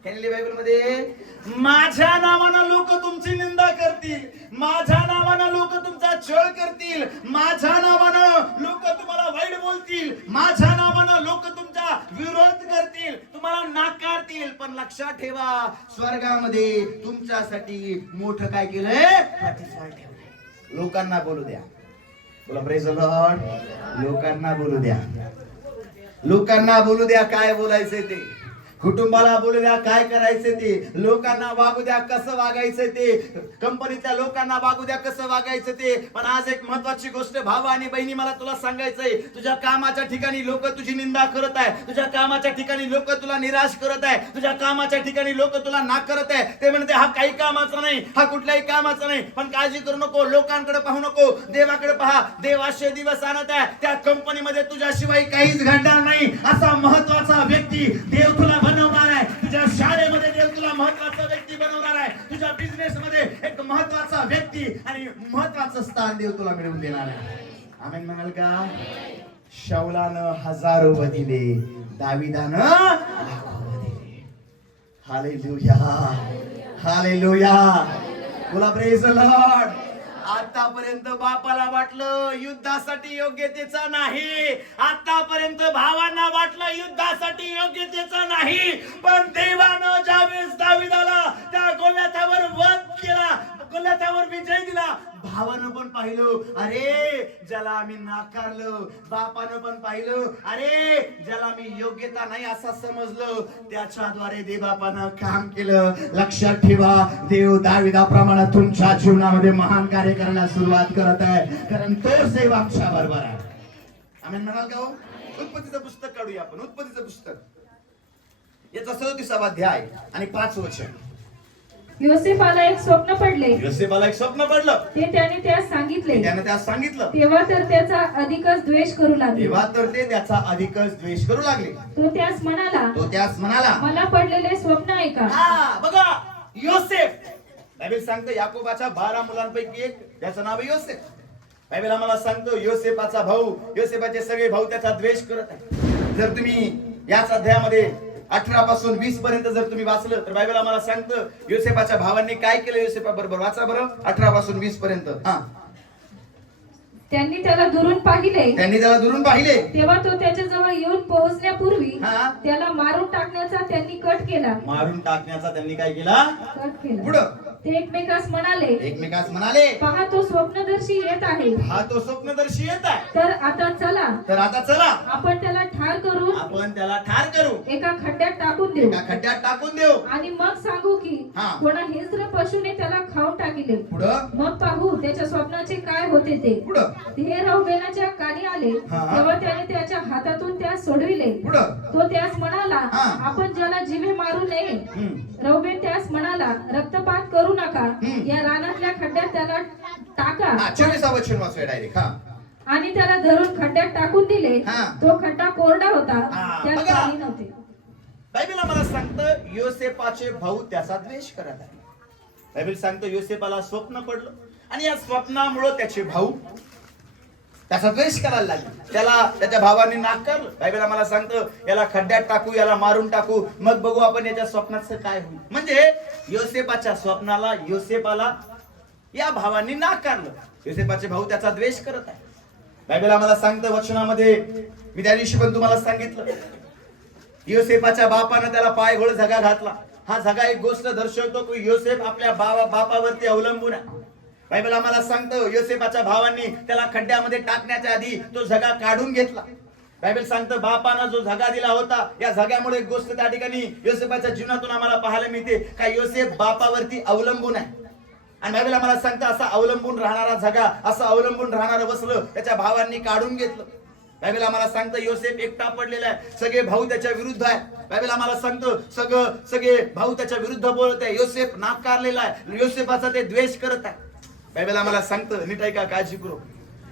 बायबल मध्ये, माझ्या नावानं लोक तुमची निंदा करतील, माझ्या नावानं लोक तुमचा छळ करतील, माझ्या नावानं लोक तुम्हाला वाईट बोलतील, माझ्या नावानं लोक तुमचा विरोध करतील, तुम्हाला नाकारतील, पण लक्षात ठेवा स्वर्गामध्ये तुमच्यासाठी मोठं काय केलंय, प्रतिफळ ठेवलंय. लोकांना बोलू द्या. बोला प्रेज द लॉर्ड. लोकांना बोलू द्या. लोकांना बोलू द्या काय बोलायचंय ते, कुटुंबाला बोलू द्या काय करायचं ते, लोकांना वागू द्या कसं वागायचं ते, कंपनीच्या लोकांना वागू द्या कसं वागायचं ते. पण आज एक महत्वाची गोष्ट भाव आणि बहिणी मला तुला सांगायचंय, तुझ्या कामाच्या ठिकाणी लोक तुझी निंदा करत आहे, तुझ्या कामाच्या ठिकाणी लोक तुला निराश करत आहे, तुझ्या कामाच्या ठिकाणी लोक तुला नाकारत आहे. ते म्हणते हा काही कामाचा नाही, हा कुठल्याही कामाचा नाही. पण काळजी करू नको, लोकांकडे पाहू नको, देवाकडे पहा. देव असे दिवस आणत आहे त्या कंपनीमध्ये तुझ्याशिवाय काहीच घडणार नाही असा महत्वाचा व्यक्ती देव तुला बनवणार आहे. तुझ्या शाळेमध्ये देव तुला महत्वाचा व्यक्ती बनवणार आहे, तुझ्या बिझनेस मध्ये एक महत्वाचा व्यक्ती आणि महत्वाचं स्थान देव तुला मिळवून देणार आहे. आमेन म्हणाल का? शाऊलानं 1000 दिले, दाविदानं लाखो दिले. Hallelujah hallelujah. बोला प्रेज द लॉर्ड. आतापर्यंत बापाला वाटलं युद्धासाठी योग्यतेचा नाही, आतापर्यंत भावांना वाटलं युद्धासाठी योग्यतेचा नाही, पण देवानं ज्यावेळेस दाविदाला त्या गोल्याथावर वध केला, गोल्याथावर विजय दिला, भावानं पण पाहिलं, अरे ज्याला आम्ही नाकारलं, बापानं पण पाहिलं, अरे ज्याला मी योग्यता नाही असं समजलं, त्याच्याद्वारे देवबापानं काम केलं. लक्षात ठेवा, देव दाविदाप्रमाणे तुमच्या जीवनामध्ये महान कार्य करायला सुरुवात करत आहे, कारण तो देव आमच्या बरोबर आहे. आमेन म्हणाल का? उत्पत्तीचं पुस्तक काढूया आपण. उत्पत्तीचं पुस्तक याचा 37वा अध्याय आणि 5 वचन. योसेफाला एक स्वप्न पडले, योसेफाला एक स्वप्न पडलं, ते त्याने त्यास सांगितले, त्याने त्यास सांगितलं. तेव्हा तर त्याचा अधिकच द्वेष करू लागले, तेव्हा तर ते त्याचा अधिकच द्वेष करू लागले. तो त्यास म्हणाला, मला पडलेले स्वप्न ऐका. बघा, योसेफ, बायबल सांगतो याकोबाच्या 12 मुलांपैकी एक, त्याचं नाव योसेफ. बायबल आम्हाला सांगतो योसेफाचा भाऊ, योसेफाचे सगळे भाऊ त्याचा द्वेष करत आहे. जर तुम्ही याच अध्यायामध्ये 18 पासून 20 पर्यंत जर तुम्ही वाचलं तर बायबल आम्हाला सांगतं योसेफाच्या भावांनी काय केलं योसेफा बरोबर. वाचा बरं 18 पासून 20 पर्यंत. त्यांनी त्याला दुरून पाहिले, तेव्हा तो त्याच्या जवळ येऊन पोहोचण्यापूर्वी त्याला मारून टाकण्याचा त्यांनी कट केला. काय केला? कट केला. पुढं ते एकमेकास म्हणाले, पहा तो स्वप्नदर्शी येत आहे. तर आता चला आपण त्याला ठार करू, एका खड्ड्यात टाकून देऊ आणि मग सांगू की कोणा हिंस्र पशुने त्याला खाऊन टाकले. मग पाहू त्याच्या स्वप्नाचे काय होते ते. हे रौबेनाच्या कानी आले, तेव्हा त्याने त्याच्या हातातून त्यास सोडविले. तो त्यास म्हणाला, आपण ज्याला जीवे मारू नये. रौबेन त्यास म्हणाला, रक्तपात करू नका, या रानातल्या खड्ड्यात त्याला टाका. 24 वचन वाचूया डायरेक्ट. आणि त्याला धरून खड्ड्यात टाकून दिले. तो खड्डा कोरडा होता, त्यात पाणी नव्हते. बायबल आम्हाला सांगतं योसेफाचे भाऊ त्याचा द्वेष करत आहे. बायबल सांगतं योसेफाला स्वप्न पडलं आणि या स्वप्नामुळे त्याचे भाऊ त्याचा द्वेष करायला लागले. त्याला त्याच्या भावाने नाकारलं. बायबल आम्हाला सांगतं याला खड्ड्यात टाकू, याला मारून टाकू, मग बघू आपण याच्या स्वप्नाचं काय होईल. म्हणजे योसेफाच्या स्वप्नाला योसेफाला या भावांनी नाकारलं. योसेफाचे भाऊ त्याचा द्वेष करत आहे. बायबल आम्हाला सांगतं वचनामध्ये, मी त्या दिवशी पण तुम्हाला सांगितलं, योसेफाच्या बापानं त्याला पाय घोळ झगा घातला. हा झगा एक गोष्ट दर्शवतो की योसेफ आपल्या बापावरती अवलंबून आहे. बायबल आम्हाला सांगतो योसेफाच्या भावांनी त्याला खड्ड्यामध्ये टाकण्याच्या आधी तो झगा काढून घेतला. बायबल सांगतं बापानं जो झगा दिला होता, या झग्यामुळे एक गोष्ट त्या ठिकाणी योसेफाच्या जीवनातून आम्हाला पाहायला मिळते का योसेफ बापावरती अवलंबून आहे. आणि बायबल आम्हाला सांगतं असा अवलंबून राहणारा झगा, असं अवलंबून राहणारं वस्त्र त्याच्या भावांनी काढून घेतलं. बायबल आम्हाला सांगतं योसेफ एकटा पडलेला आहे, सगळे भाऊ त्याच्या विरुद्ध आहे. बायबल आम्हाला सांगतं सगळे भाऊ त्याच्या विरुद्ध बोलत आहे. योसेफ नाकारलेला आहे, योसेफाचा ते द्वेष करत आहे. बायबल आम्हाला सांगतं, नीट ऐका, काळजी करू.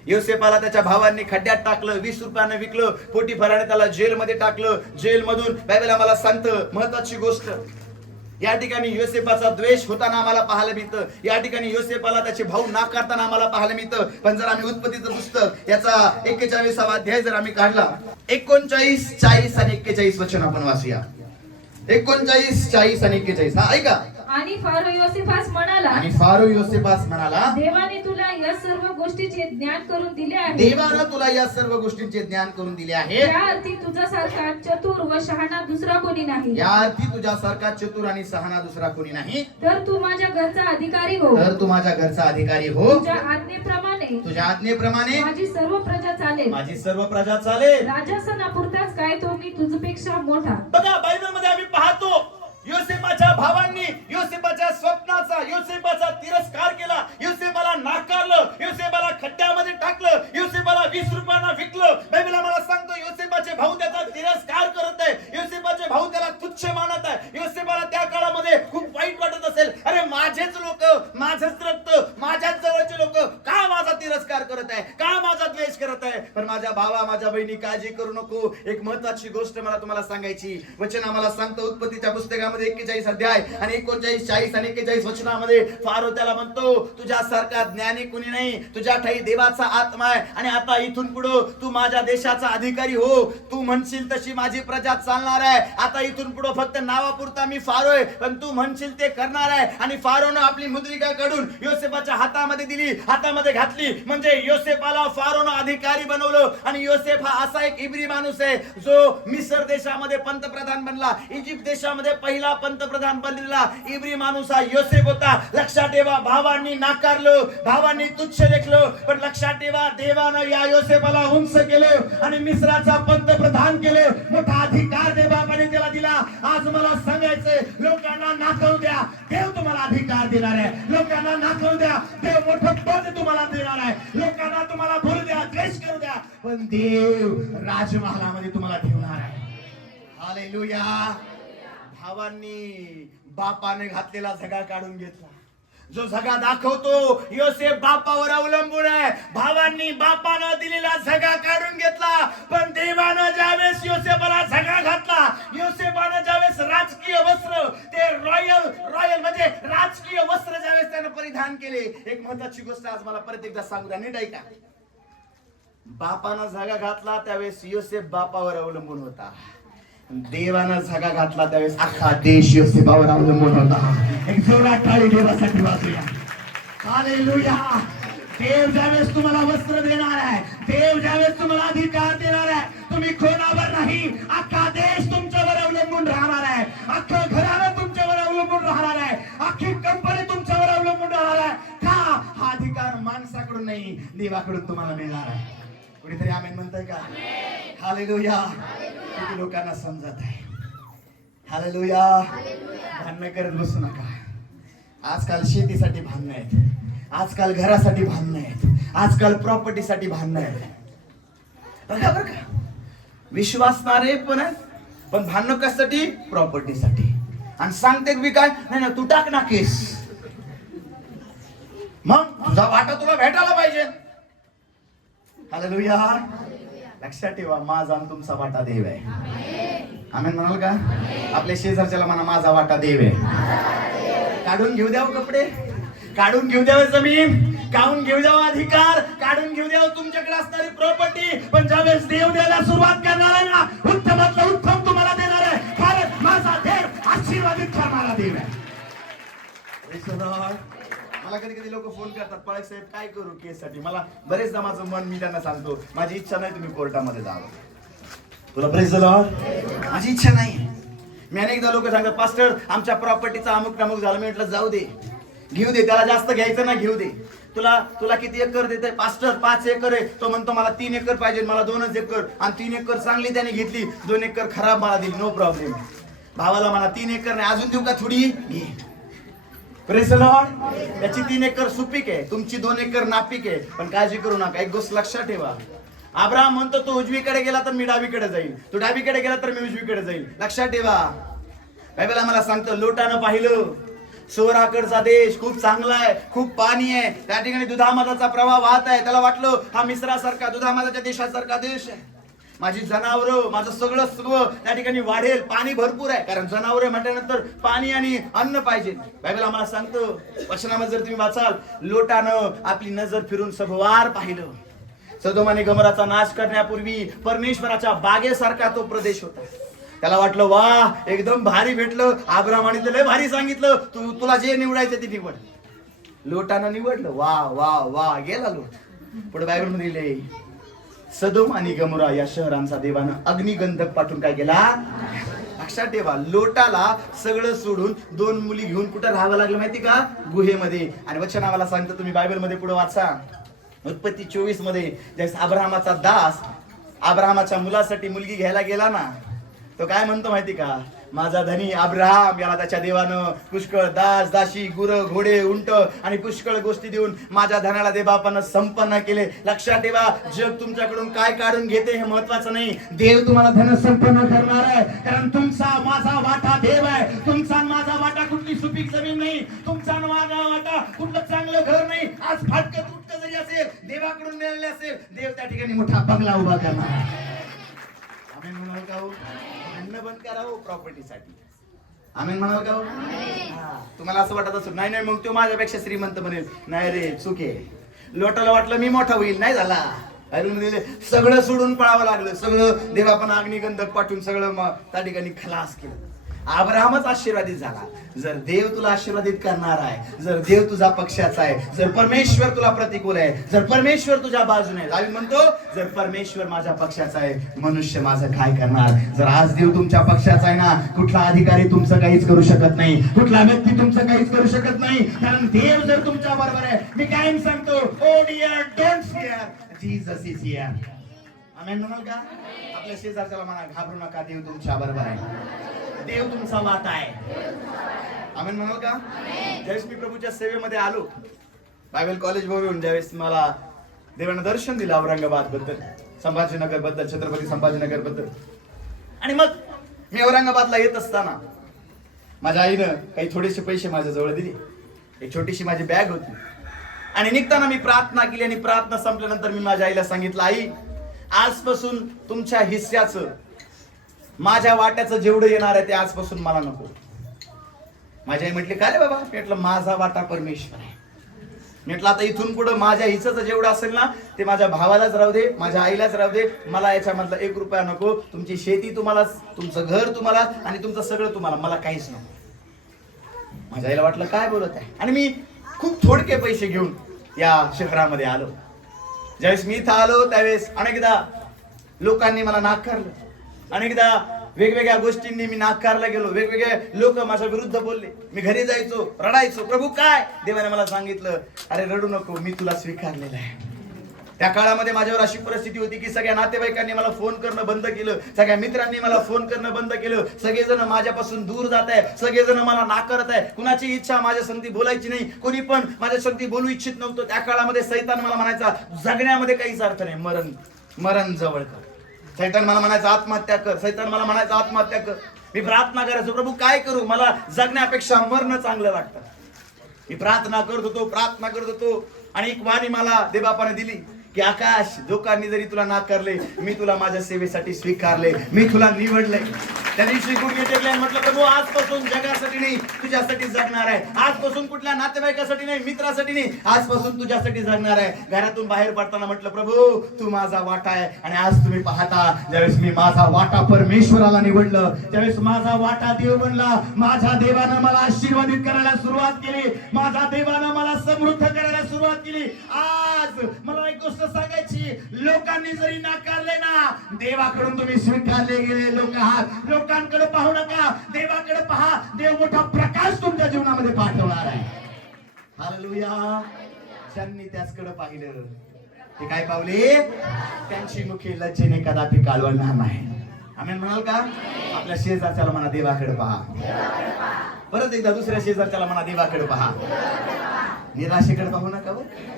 योसेफाला त्याच्या भावांनी खड्ड्यात टाकलं, 20 रुपयाने विकलं, पोटीफराने त्याला जेलमध्ये टाकलं. जेलमधून बायबल आम्हाला सांगतं महत्वाची गोष्ट, या ठिकाणी योसेफाचा द्वेष होताना आम्हाला पाहायला मिळतं. या ठिकाणी योसेफाला त्याचे भाऊ नाकारताना आम्हाला पाहायला मिळतं. पण जर आम्ही उत्पत्तीचं पुस्तक याचा 41वा अध्याय जर आम्ही काढला, 39, 40 आणि 41 वचन आपण वाचूया. 39, 40 आणि 41. हा ऐका. आणि फारो योसेफास म्हणाला, देवाने तुला या सर्व गोष्टीचे ज्ञान करून दिले आहे. देवानं तुला या सर्व गोष्टींचे ज्ञान करून दिले आहे. त्या अर्थी तुझ्यासारखा चतुर व शहाणा दुसरा कोणी नाही. या अर्थी तुझ्यासारखा चतुर आणि शहाणा दुसरा कोणी नाही. तर तू माझ्या घरचा अधिकारी हो. तुझ्या आज्ञेप्रमाणे माझी सर्व प्रजा चालेल. राजासनापुरताच काय तो मी तुझपेक्षा मोठा. बघा, बायबल मध्ये आम्ही पाहतो योसेफाच्या भावांनी योसेफाच्या स्वप्नाचा, योसेफाचा तिरस्कार केला, योसेफाला नाकारलं, योसेफाला खड्ड्यामध्ये टाकलं, योसेफाला 20 रुपयांना विकलं. बायबल आम्हाला सांगतो योसेफाचे भाऊ त्याचा तिरस्कार करत आहे, योसेफाचे भाऊ त्याला तुच्छ मानत आहे. योसेफाला त्या काळामध्ये खूप वाईट वाटत असेल, अरे माझेच लोक, माझेच रक्त, माझ्याच जवळचे लोक का माझा तिरस्कार करत आहे, का माझा द्वेष करत आहे. पण माझ्या भावा, माझ्या बहिणी, काळजी करू नको. एक महत्वाची गोष्ट मला तुम्हाला सांगायची. वचन आम्हाला सांगतो उत्पत्तीच्या पुस्तकामध्ये 41 अध्याय आणि 39, 40 आणि 41 वचनामध्ये फारो त्याला म्हणतो, तुझ्यासारखा ज्ञानी कुणी नाही, तुझ्या ठाई देवाचा आत्मा आहे. आणि आता इथून पुढे तू माझ्या देशाचा अधिकारी हो, तू म्हणशील तशी माझी प्रजा चालणार आहे. आता इथून पुढे फक्त नावापुरता मी फारो आहे, पण तू म्हणशील ते करणार आहे. आणि फारोनं आपली मुद्रिका काढून योसेफाच्या हातामध्ये दिली, हातामध्ये घातली, म्हणजे योसेफाला फारोनं अधिकारी बनवलं. आणि योसेफ हा असा एक इब्री माणूस आहे जो मिस्र देशामध्ये पंतप्रधान बनला, इजिप्त देशामध्ये पहिला पंतप्रधान बनलेला इब्री माणूस हा योसेफ होता. लक्षात ठेवा, भावांनी नाकारलं, भावांनी तुच्छ लेखलं, पण लक्षात ठेवा देवानं या योसेफाला उंच केलं आणि मिस्राचा पंतप्रधान केलं. मोठा अधिकार देवाने त्याला दिला. आज मला सांगायचंय, लोकांना नाकारू द्या, देव तुम्हाला अधिकार देणार आहे. लोकांना नाकारू द्या, देव मोठं पद तुम्हाला देणार आहे. लोकांना तुम्हाला भूल द्या, द्वेष करू द्या, पण देव राजमहालामध्ये तुम्हाला ठेवणार आहे. हालेलुया. भावांनी बापाने घातलेला झगा काढून घेतला. जो झगा दाखवतो योसेफ बापावर अवलंबून आहे. भावांनी बापानं दिलेला झगा काढून घेतला, पण देवानं ज्यावेळेस योसेफाला झगा घातला, योसेफानं ज्यावेळेस राजकीय वस्त्र, ते रॉयल म्हणजे राजकीय वस्त्र ज्यावेळेस त्यानं परिधान केले. एक महत्वाची गोष्ट आज मला परत एकदा सांगू द्या, नीट ऐका. बापानं झगा घातला त्यावेळेस योसेफ बापावर अवलंबून होता. देवानं झगा घातला त्यावेळेस अख्खा देश योसेफावर अवलंबून होता. एक जोरात टाळी देवासाठी वाजूया. हालेलुया. देव ज्यावेळेस तुम्हाला वस्त्र देणार आहे, देव ज्यावेळेस तुम्हाला अधिकार देणार आहे, तुम्ही कोणावर नाही, अख्खा देश तुमच्यावर अवलंबून राहणार आहे. अख्खं घराणं तुमच्यावर अवलंबून राहणार आहे. अख्खी कंपनी तुमच्यावर अवलंबून राहणार आहे. का? हा अधिकार माणसाकडून नाही, देवाकडून तुम्हाला मिळणार आहे. कुणीतरी आमेन म्हणताय का? हालेलुया. किती लोकांना समजत आहे? हालेलुया. भांडण करत बसू नका. आजकाल शेतीसाठी भांडणं आहेत, आजकाल घरासाठी भांडणं आहेत, आजकाल प्रॉपर्टीसाठी भांडणं आहेत. बघा बरं का, विश्वासणारे पण आहेत, पण भांडणं कशासाठी? प्रॉपर्टीसाठी. आणि सांगते मी काय, नाही ना तू टाक ना केस, मग तुझा वाटा तुला भेटायला पाहिजे. हालेलुया. लक्षात ठेवा, माझा आणि तुमचा वाटा देव आहे. आमेन म्हणाल का? आपल्या शेजारच्याला म्हणा, माझा वाटा देव आहे. काढून घेऊ द्यावं कपडे, काढून घेऊ द्यावं जमीन, काढून घेऊ द्यावं अधिकार, काढून घेऊ द्यावं तुमच्याकडे असणारी प्रॉपर्टी, पण ज्यावेळेस देव द्यायला सुरुवात करणार आहे ना, उत्तमातलं उत्तम तुम्हाला देणार आहे. कारण माझा देव आशीर्वादित करणारा देव आहे. मला कधी कधी लोक फोन करतात, पळक साहेब काय करू केससाठी. मला बरेचदा माझं मन, मी त्यांना सांगतो माझी इच्छा नाही तुम्ही कोर्टामध्ये जावं. तुला प्रेज द लॉर्ड, माझी इच्छा नाही. मी अनेकदा लोक सांगतात, पास्टर आमच्या प्रॉपर्टीचा अमुक नमुक झालं. मी म्हटलं जाऊ दे, घेऊ दे, त्याला जास्त घ्यायचं ना, घेऊ दे. तुला किती एकर देते? पास्टर 5 एकर आहे. तो म्हणतो मला 3 एकर पाहिजे, मला 2च एकर. आणि 3 एकर चांगली त्याने घेतली, 2 एकर खराब मला दिली, नो प्रॉब्लेम. भावाला म्हणा 3 एकर नाही, अजून देऊ का थोडी, घे. Praise the Lord. त्याची 3 एकर सुपीक आहे, तुमची 2 एकर नापीक आहे. पण काळजी करू नका, एक गोष्ट लक्षात ठेवा, अब्राहम म्हणतो तू उजवीकडे गेला तर मी डावीकडे जाईल, तू डावीकडे गेला तर मी उजवीकडे जाईल. लक्षात ठेवा, बायबल आम्हाला सांगतो लोटानं पाहिलं सोराकडचा देश खूप चांगला आहे, खूप पाणी आहे, त्या ठिकाणी दुधामधाचा प्रवाह वाहत आहे. त्याला वाटलं हा मिस्रासारखा दुधामधाच्या देशासारखा देश आहे, माझी जनावरं माझं सगळं सगळं त्या ठिकाणी वाढेल, पाणी भरपूर आहे, कारण जनावरे म्हटल्यानंतर पाणी आणि अन्न पाहिजे. बायबल आम्हाला सांगतो वचनामध्ये जर तुम्ही वाचाल, लोटानं आपली नजर फिरून सभवार पाहिलं. सदोम आणि गमोराचा नाश करण्यापूर्वी परमेश्वराच्या बागेसारखा तो प्रदेश होता. त्याला वाटलं वा एकदम भारी भेटलं, अब्राहमाने लय भारी सांगितलं, तुला जे निवडायचं ते निवड. लोटानं निवडलं, वा वा वा गेला लोट. पुढे बायबल मध्ये लिहिले सदोम आणि गमोरा या शहरांचा देवानं अग्निगंधक पाठवून काय केला. लक्षात ठेवा, लोटाला सगळं सोडून 2 मुली घेऊन कुठं राहावं लागलं माहिती का, गुहेमध्ये. आणि वचन आम्हाला सांगतं, तुम्ही बायबल मध्ये पुढे वाचा, उत्पत्ती 24 मध्ये ज्यावेळेस अब्राहमाचा दास अब्राहमाच्या मुलासाठी मुलगी घ्यायला गेला ना, तो काय म्हणतो माहिती का, माझा धनी अब्राहम याला त्याच्या देवानं पुष्कळ दास दासी गुरं घोडे उंट आणि पुष्कळ गोष्टी देऊन माझ्या धनाला देवबापानं संपन्न केले. लक्षात ठेवा, जग तुमच्याकडून काय काढून घेते हे महत्वाचं नाही, देव तुम्हाला धन संपन्न करणार आहे. कारण तुमचा माझा वाटा देव आहे, तुमचा माझा वाटा कुठली सुपीक जमीन नाही, तुमचा माझा वाटा कुठलं चांगलं घर नाही. आज फाटकं तुटकं जरी असेल, देवाकडून मिळाले असेल, देव त्या ठिकाणी मोठा बंगला उभा करणार. आमेन म्हणाल का हो? अन्न बंद करा हो प्रॉपर्टीसाठी. आमेन म्हणाल का हो? तुम्हाला असं वाटत असं नाही मग तो माझ्यापेक्षा श्रीमंत बनेल, नाही रे चुके. लोटाला वाटलं मी मोठा होईल, नाही झाला. सगळं सोडून पळावं लागलं, सगळं देवापण अग्निगंधक पाठवून सगळं त्या ठिकाणी खलास केलं. अब्राहमच आशीर्वादित झाला. जर देव तुला आशीर्वादित करणार आहे, जर देव तुझा पक्षाचा आहे, जर परमेश्वर तुला प्रतिकूल आहे, जर परमेश्वर तुझ्या बाजूने आहे, दावीद म्हणतो जर परमेश्वर माझ्या पक्षाचा आहे, मनुष्य माझं काय करणार. जर आज देव तुमच्या पक्षाचा आहे ना, कुठला अधिकारी तुमचं काहीच करू शकत नाही, कुठला व्यक्ती तुमचं काहीच करू शकत नाही, कारण देव जर तुमच्या बरोबर आहे. मी कायम सांगतो, O dear don't fear, Jesus is here. Amen म्हणाल का? आपल्या शेजारच्याला म्हणा, घाबरू नका, देव तुमच्या बरोबर आहे, देव तुमचा वाटा आहे. आमेन म्हणाल का? ज्यावेळेस मी प्रभूच्या सेवेमध्ये आलो, बायबल कॉलेज वरून ज्यावेळेस मला देवानं दर्शन दिलं औरंगाबाद बद्दल, संभाजीनगर बद्दल, छत्रपती संभाजीनगर बद्दल, आणि मग मी औरंगाबादला येत असताना माझ्या आईनं काही थोडेसे पैसे माझ्या जवळ दिले, एक छोटीशी माझी बॅग होती, आणि निघताना मी प्रार्थना केली. आणि प्रार्थना संपल्यानंतर मी माझ्या आईला सांगितलं, आई आजपासून तुमच्या हिस्स्याचं माझ्या वाट्याचं जेवढं येणार आहे ते आजपासून मला नको. माझी आई म्हटली काय रे बाबा? म्हटलं माझा वाटा परमेश्वर आहे. म्हटलं आता इथून पुढे माझ्या हिस्साचं जेवढं असेल ना ते माझ्या भावालाच राहू दे, माझ्या आईलाच राहू दे, मला याच्यामधला 1 रुपया नको. तुमची शेती तुम्हाला, तुमचं घर तुम्हाला, आणि तुमचं सगळं तुम्हाला, मला काहीच नको. माझ्या आईला वाटलं काय बोलत आहे, आणि मी खूप थोडके पैसे घेऊन या शहरामध्ये आलो. ज्यावेळेस मी इथं आलो त्यावेळेस अनेकदा लोकांनी मला नाकारलं, अनेकदा वेगवेगळ्या गोष्टींनी मी नाकारला गेलो, वेगवेगळे लोक माझ्या विरुद्ध बोलले. मी घरी जायचो, रडायचो, प्रभू काय? देवाने मला सांगितलं, अरे रडू नको, मी तुला स्वीकारलेलं आहे. त्या काळामध्ये माझ्यावर अशी परिस्थिती होती की सगळ्या नातेवाईकांनी मला फोन करणं बंद केलं, सगळ्या मित्रांनी मला फोन करणं बंद केलं, सगळेजण माझ्यापासून दूर जात आहे, सगळेजण मला नाकारत आहे, कुणाची इच्छा माझ्या संगती बोलायची नाही, कोणी पण माझ्या संगती बोलू इच्छित नव्हतं. त्या काळामध्ये सैतान मला म्हणायचा जगण्यामध्ये काहीच अर्थ नाही, मरण जवळ कर. सैतान मला म्हणायचं आत्महत्या कर, सैतान मला म्हणायचं आत्महत्या कर. मी प्रार्थना करायचो, प्रभू काय करू, मला जगण्यापेक्षा मरणं चांगलं वाटतं. मी प्रार्थना करत होतो, आणि एक वाणी मला देवबापाने दिली की आकाश, लोकांनी जरी तुला नाकारले, मी तुला माझ्या सेवेसाठी स्वीकारले, मी तुला निवडले. त्या दिवशी गुडघे टेकले आणि म्हटलं प्रभू आजपासून जगासाठी नाही तुझ्यासाठी जगणार आहे, आजपासून कुठल्या नातेवाईकासाठी नाही, मित्रासाठी नाही, आजपासून तुझ्यासाठी जगणार आहे. घरातून बाहेर पडताना म्हटलं प्रभू तू माझा वाटा आहे. आणि आज तुम्ही पाहता, ज्यावेळेस मी माझा वाटा परमेश्वराला निवडलं, त्यावेळेस माझा वाटा देव बनला. माझ्या देवानं मला आशीर्वादित करायला सुरुवात केली, माझ्या देवानं मला समृद्ध करायला सुरुवात केली. आज मला एक गोष्ट सांगायची, लोकांनी जरी नाकारले ना, देवाकडून तुम्ही स्वीकारले गेले लोक आहात. लोकांकडे पाहू नका, देवाकडे पहा. देव मोठा प्रकाश तुमच्या जीवनामध्ये पाठवणार आहे. हालेलुया. ज्यांनी त्याचकडे पाहिलं ते काय पावले, त्यांची मुखे लज्जेने कदापि काळवणार नाही. आमेन म्हणाल का? आपल्या शेजारच्याला म्हणा देवाकडे पहा. परत एकदा दुसऱ्या शेजारच्याला म्हणा देवाकडे पहा. निराशेकडे पाहू नका बरं,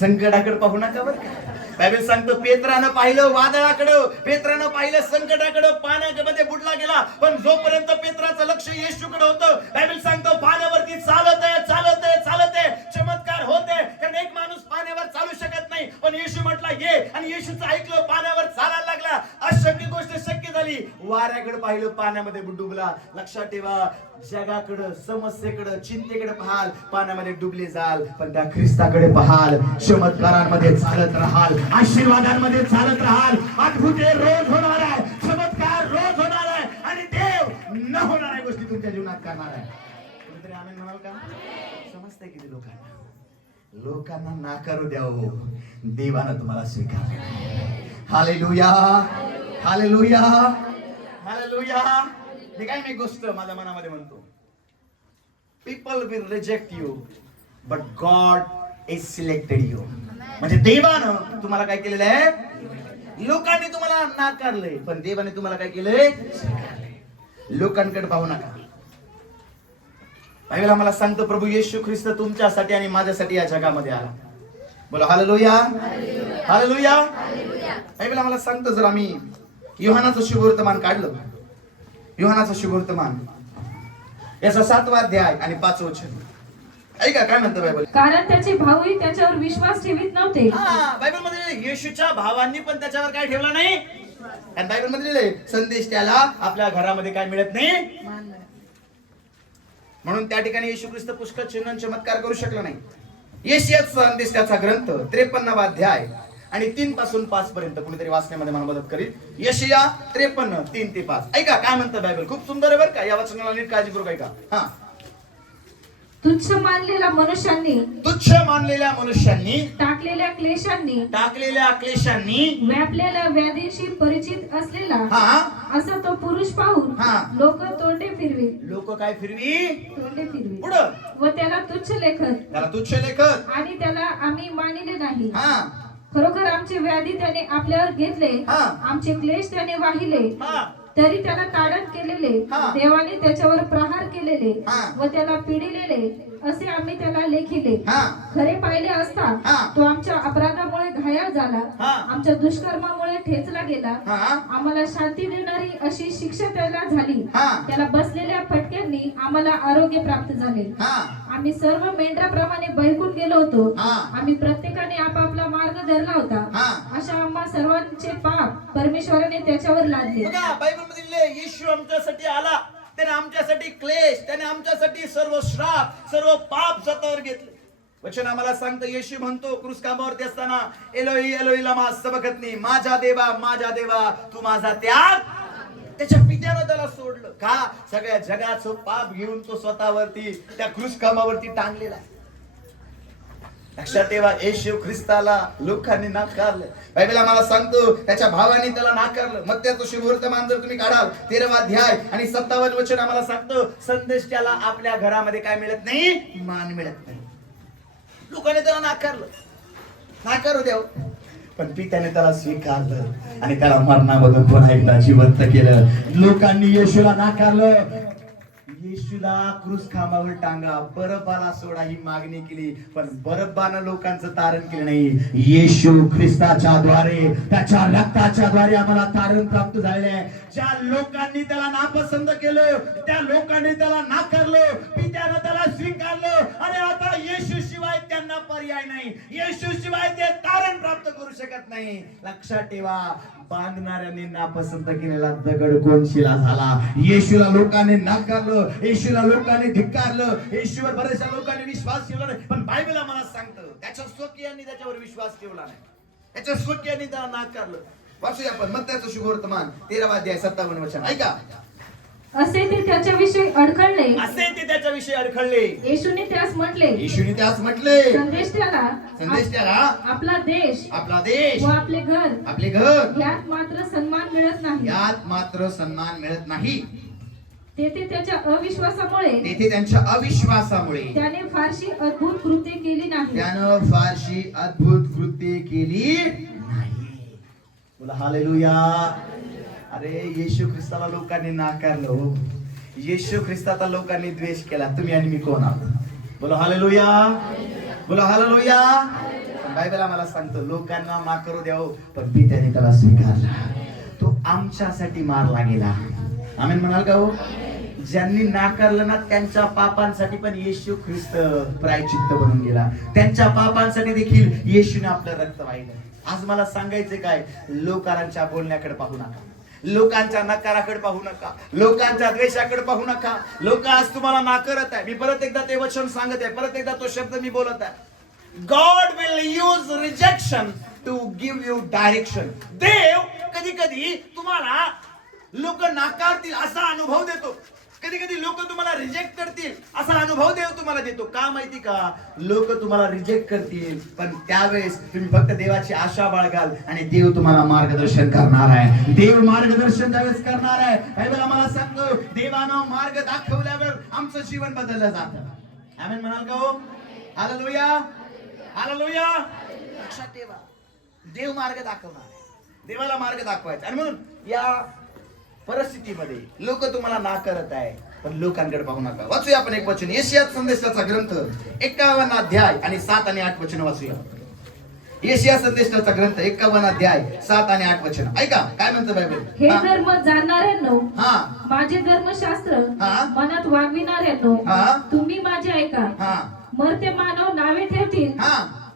संकटाकडे पाहू नका बरं. बायबल सांगतो पेत्रानं पाहिलं वादळाकडं, पेत्रानं पाहिलं संकटाकडं, पाण्यामध्ये बुडला गेला, पण जोपर्यंत पेत्राचं लक्ष येशूकडे होतं, बायबल सांगतो पाण्यावरती चालत आहे चमत्कार होते. कारण एक माणूस पाण्यावर चालू शकत नाही, पण येशू म्हटला ये, आणि येशूचं ऐकलं, पाण्यावर चालायला लागला. अशक्य गोष्ट शक्य झाली. वाऱ्याकडे पाहिलं, पाण्यामध्ये डुबला. लक्षात ठेवा, जगाकडे, समस्येकडे, चिंतेकडे पाहाल, पाण्यामध्ये डुबले जाल, पण त्या ख्रिस्ताकडे पाहाल, चमत्कारांमध्ये चालत राहाल, आशीर्वादांमध्ये चालत राहाल. अद्भुते रोज होणार आहे, चमत्कार रोज होणार आहे, आणि देव न होणाऱ्या गोष्टी तुमच्या जीवनात करणार आहे. कोणीतरी आमेन म्हणाल का? समजतंय किती लोकांना नाकारू द्यावं, देवानं तुम्हाला स्वीकार. Hallelujah, hallelujah, hallelujah. हे काय मी गोष्ट माझ्या मनामध्ये म्हणतो, people will reject you but God is selected you. म्हणजे देवानं तुम्हाला काय केलेलं आहे? लोकांनी तुम्हाला नाकारलंय, पण देवाने तुम्हाला काय केलंय? लोकांकडे पाहू नका. बायबल आम्हाला सांगतो प्रभू येशू ख्रिस्त तुमच्यासाठी आणि माझ्यासाठी या जगामध्ये आला. बोला हालेलुया, हालेलुया. बायबल आम्हाला सांगतो, जर आम्ही योहानाचं शुभवर्तमान काढलं, योहानाचं शुभवर्तमान याचा 7वा अध्याय आणि 5वं वचन ऐका काय म्हणतं बायबल. कारण त्याचे भाऊही त्याच्यावर विश्वास ठेवीत नव्हते. बायबल मध्ये येशूच्या भावांनी पण त्याच्यावर काय ठेवला नाही. आणि बायबल मध्ये लिहिलंय, संदेश त्याला आपल्या घरामध्ये काय मिळत नाही. म्हणून त्या ठिकाणी येशू ख्रिस्त पुष्कळ चिन्ह चमत्कार करू शकला नाही. येशयाचा संदेश त्याचा ग्रंथ 53वा अध्याय आणि 3 पासून 5 पर्यंत कुणीतरी वाचण्यामध्ये मला मदत करील. यशया 53 3 ते 5 ऐका काय म्हणतं बायबल. खूप सुंदर आहे बरं का, या वचनाला नीट काळजीपूर्वक ऐका. हा, तुच्छ मानलेल्या मनुष्यांनी टाकलेल्या क्लेशांनी व्यापलेल्या व्याधीशी परिचित असलेला असा तो पुरुष पाहून लोक तोंडे फिरवी पुढं व त्याला तुच्छ लेखत आणि त्याला आम्ही मानिले नाही. खरोखर आमचे व्याधी त्याने आपल्यावर घेतले, आमचे क्लेश त्याने वाहिले. तरी त्याला ताडण केलेले, देवाने त्याच्यावर प्रहार केलेले व त्याला पिडिलेले असे आम्ही त्याला लेखिले. खरे पाहिले असता तो आमच्या अपराधामुळे घायल झाला, आमच्या दुष्कर्मामुळे ठेचला गेला. आम्हाला शांती देणारी अशी शिक्षा त्याला झाली. त्याला बसलेल्या फटक्यांनी आम्हाला आरोग्य प्राप्त झाले. आम्ही सर्व मेंढराप्रमाणे बहकून गेलो होतो, आम्ही प्रत्येकाने आपापला मार्ग धरला होता. अशा आम्हा सर्वांचे पाप परमेश्वराने त्याच्यावर लादले. येशू आमच्यासाठी आला, त्याने आमच्यासाठी क्लेश, त्याने आमच्यासाठी सर्व श्राप, सर्व पाप स्वतःवर घेतले. वचन आम्हाला सांगतं, येशू म्हणतो क्रूस कामावरती असताना, एलोही एलोही लमा सबखतनी, माझा देवा तू माझा त्याग. त्याच्या पित्यानं त्याला सोडलं का? सगळ्या जगाचं पाप घेऊन तो स्वतःवरती त्या क्रूस कामावरती टांगलेला. लक्षात ठेवा, येशू ख्रिस्ताला लोकांनी नाकारलं. बायबल आम्हाला सांगतो त्याच्या भावाने त्याला नाकारलं. मग त्याचं शुभवर्तमान जर तुम्ही काढाल 13वा अध्याय आणि 57 वचन आम्हाला सांगतो, संदेश त्याला आपल्या घरामध्ये काय मिळत नाही? मान मिळत नाही. लोकांनी त्याला नाकारू द्याव, पण पित्याने त्याला स्वीकारलं आणि त्याला मरणामधून पुन्हा एकदा जिवंत केलं. लोकांनी येशूला नाकारलं, येशूला क्रूस खांबावर टांगा, बरब्बाला सोडा ही मागणी केली, पण बरब्बानं लोकांचं तारण केलं नाही. येशू ख्रिस्ताच्या द्वारे, त्याच्या रक्ताच्या द्वारे आम्हाला तारण प्राप्त झाले. ज्या लोकांनी त्याला नापसंत केलं, त्या लोकांनी त्याला नाकारलं, पित्यानं त्याला स्वीकारलं, आणि आता येशू शिवाय त्यांना पर्याय नाही. येशू शिवाय ते तारण प्राप्त करू शकत नाही. लक्षात ठेवा, बांधणाऱ्यांनी नापसंत केलेला दगड कोण शिला झाला. येशूला लोकांनी नाकारलं, येशूला लोकांनी धिक्कारलं, येशूवर बऱ्याचशा लोकांनी विश्वास ठेवला नाही. पण बायबल आम्हाला सांगतं त्याच्या स्वकीयांनी त्याच्यावर विश्वास ठेवला नाही, त्याच्या स्वकीयांनी त्याला नाकारलं. वाचूया आपण मत्तयाचं शुभवर्तमान 13वा अध्याय 57 वचन ऐका. असे ते त्याच्याविषयी अडखळले. येशूने त्यास म्हटले, संदेश त्याला आपला देश व आपले घर यात मात्र सन्मान मिळत नाही. तेथे त्यांच्या अविश्वासामुळे त्याने फारशी अद्भुत कृत्ये केली नाही. बोला हालेलुया. अरे येशू ख्रिस्ताला लोकांनी नाकारलं, येशू ख्रिस्ताचा लोकांनी द्वेष केला. तुम्ही आणि मी कोण आहोत? बोला हालेलुया, बोला हालेलुया. पण बायबल आम्हाला सांगतो लोकांना नाकारू द्यावं, पण पित्याने त्याला स्वीकारला. तो आमच्यासाठी मारला गेला. आमेन म्हणाल का हो? ज्यांनी नाकारलं ना त्यांच्या पापांसाठी पण येशू ख्रिस्त प्रायचित्त बनून गेला. त्यांच्या पापांसाठी देखील येशूने आपलं रक्त वाहिलं. आज मला सांगायचं काय, लोकांच्या बोलण्याकडे पाहू नका, लोकांच्या नकाराकडे पाहू नका, लोकांच्या द्वेषाकडे पाहू नका. लोक आज तुम्हाला नाकारत आहे. मी परत एकदा ते वचन सांगत आहे, परत एकदा तो शब्द मी बोलत आहे. God will use rejection to give you direction. देव कधी कधी तुम्हाला लोक नाकारतील असा अनुभव देतो, कधी कधी लोक तुम्हाला रिजेक्ट करतील असा अनुभव देव तुम्हाला देतो. का माहिती का? लोक तुम्हाला रिजेक्ट करतील, पण त्यावेळेस तुम्ही फक्त देवाची आशा बाळगाल आणि देव तुम्हाला मार्गदर्शन करणार आहे. देव मार्गदर्शन त्यावेळेस करणार आहे. बायबल आम्हाला सांगतो, देवानं मार्ग दाखवल्यावर आमचं जीवन बदललं जातं. आमेन म्हणाल का हो? Hallelujah, hallelujah. लक्षात ठेवा, देव मार्ग दाखवणार आहे. देवाला मार्ग दाखवायचा. आणि म्हणून या परिस्थितीमध्ये लोक तुम्हाला नाकारत आहे, पण लोकांकडे पाहू नका. वाचूया आपण एक वचन, यशाया संदेशाचा ग्रंथ 51 अध्याय आणि 7 आणि 8 वचन वाचूया. यशाया संदेशाचा ग्रंथ 51 अध्याय 7 आणि 8 वचन. ऐका काय म्हणतं बायबल. हे धर्म जाणणाऱ्यांनो, माझे धर्मशास्त्र मनात वागविणाऱ्यांनो, तुम्ही माझे ऐका. मरते मानव नावे ठेवतील,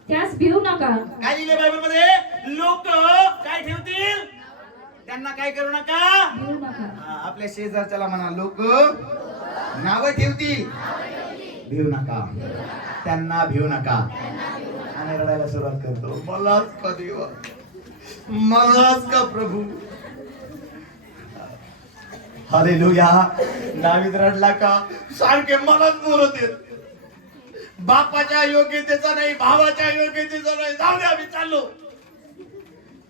त्यास भिवू नका. काय लिहिले बायबल मध्ये? लोक काय ठेवतील, त्यांना काय करू नका. आपल्या शेजारच्याला म्हणा, लोक नाव ठेवतील, भिवू नका, त्यांना भिवू नका. आणि रडायला सुरुवात करतो, मलाच का देव, मलाच का प्रभू. हालेलुया. दावीद रडला का? सारखे मलाच बोलत येत. बापाच्या योग्यतेचा नाही, भावाच्या योग्यतेचा नाही, जाऊ दे आम्ही चाललो.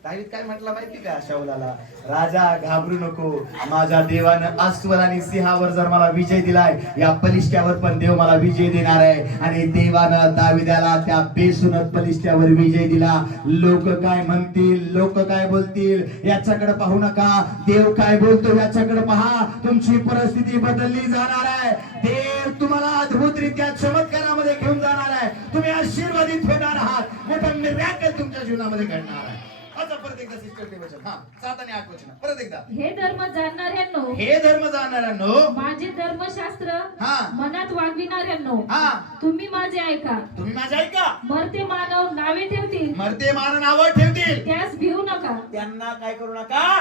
दावीद काय म्हटलं माहिती का शाऊलाला? राजा घाबरू नको, माझ्या देवानं अस्वल आणि सिंहावर जर मला विजय दिलाय, या बलिष्ठ्यावर पण देव मला विजय देणार आहे. आणि देवानं दाविदाला त्या बेसुनत बलिष्ठ्यावर विजय दिला. लोक काय म्हणतील, लोक काय बोलतील याच्याकडे पाहू नका. देव काय बोलतो याच्याकडे पहा. तुमची परिस्थिती बदलली जाणार आहे. देव तुम्हाला अद्भुतरित्या चमत्कारामध्ये घेऊन जाणार आहे. तुम्ही आशीर्वादित होणार आहात. मोठं मिरॅकल तुमच्या जीवनामध्ये घडणार आहे. परत एकदा सिस्टर ते वचन 7 आणि 8 वचन परत एकदा. हे धर्म जाणणाऱ्यांनो, हे धर्म जाणणाऱ्यांनो, माझे धर्मशास्त्र मनात वागविणाऱ्यांनो, तुम्ही माझे ऐका. तुम्ही माझे ऐका. मरते मानव नावे ठेवतील, मरते मानव नावे ठेवतील, त्यास भिवू नका. त्यांना काय करू नका.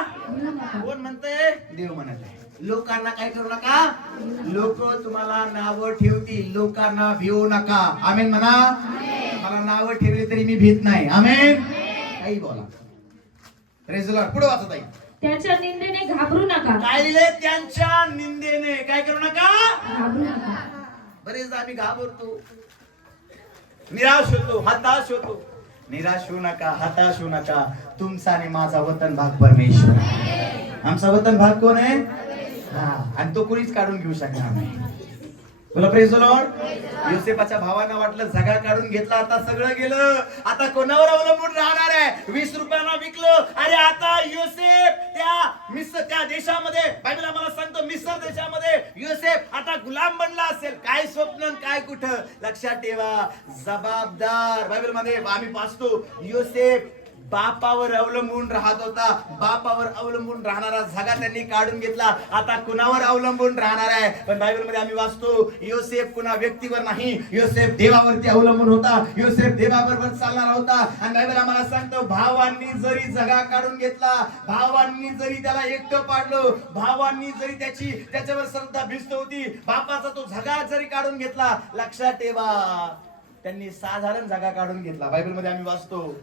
कोण म्हणतंय? देव म्हणत आहे. लोकांना काय करू नका. लोक तुम्हाला नाव ठेवतील, लोकांना भिवू नका. आमेन म्हणा. मला नाव ठेवली तरी मी भीत नाही. आमेन. काही बोला. पुढे वाचत आहे. त्याच्या निंदेने घाबरू नका. काय लिहिले? त्यांच्या निंदेने काय करू नका. घाबरू नका. बरेचदा आम्ही घाबरतो, निराश होतो, हताश होतो. निराश होऊ नका, हताश होऊ नका. तुमचा आणि माझा वतन भाग परमेश्वर आहे. आमचा वतन भाग कोण आहे? आणि तो कोणीच काढून घेऊ शकणार नाही. बोला प्रेज द लॉर्ड. योसेफाच्या भावांना वाटलं जगा काढून घेतला, आता सगळं गेलं, आता कोणावर अवलंबून राहणार आहे. 20 रुपयांना विकलं. अरे आता योसेफ त्या देशामध्ये, बायबल आम्हाला सांगतो मिस्र देशामध्ये योसेफ आता गुलाम बनला असेल. काय स्वप्न काय कुठं. लक्षात ठेवा, जबाबदार. बायबल मध्ये आम्ही वाचतो, योसेफ बापावर अवलंबून राहत होता. बापावर अवलंबून राहणारा जागा त्यांनी काढून घेतला. आता कुणावर अवलंबून राहणार आहे? पण बायबल मध्ये आम्ही वाचतो, योसेफ कुणा व्यक्तीवर नाही, योसेफ देवावरती अवलंबून होता. योसेफ देवाबरोबर चालणारा होता. आणि बायबल आम्हाला सांगतो, भावांनी जरी जगा काढून घेतला, भावांनी जरी त्याला एकटं पाडलं, भावांनी जरी त्याच्यावर श्रद्धा भिस्त होती, बापाचा तो जगा जरी काढून घेतला, लक्षात ठेवा त्यांनी साधारण जागा काढून घेतला. बायबल मध्ये आम्ही वाचतो,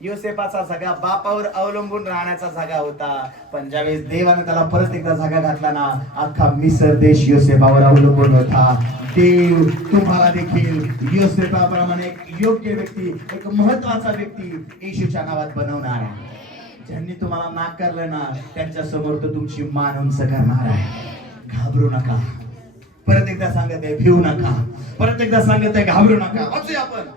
योसेफाचा जागा बापावर अवलंबून राहण्याचा जागा होता. पण ज्यावेळेस देवाने त्याला परत एकदा जागा घातला ना, अख्खा मिस्र देश योसेफावर अवलंबून होता. देव तुम्हाला देखील योसेफाप्रमाणे एक योग्य व्यक्ती, एक महत्वाचा व्यक्ती येशूच्या नावात बनवणार आहे. ज्यांनी तुम्हाला नाकारलं ना, त्यांच्या समोर तो तुमची मान उंच करणार आहे. घाबरू नका. परत एकदा सांगत आहे, भिवू नका. परत एकदा सांगत आहे, घाबरू नका. वाचूया आपण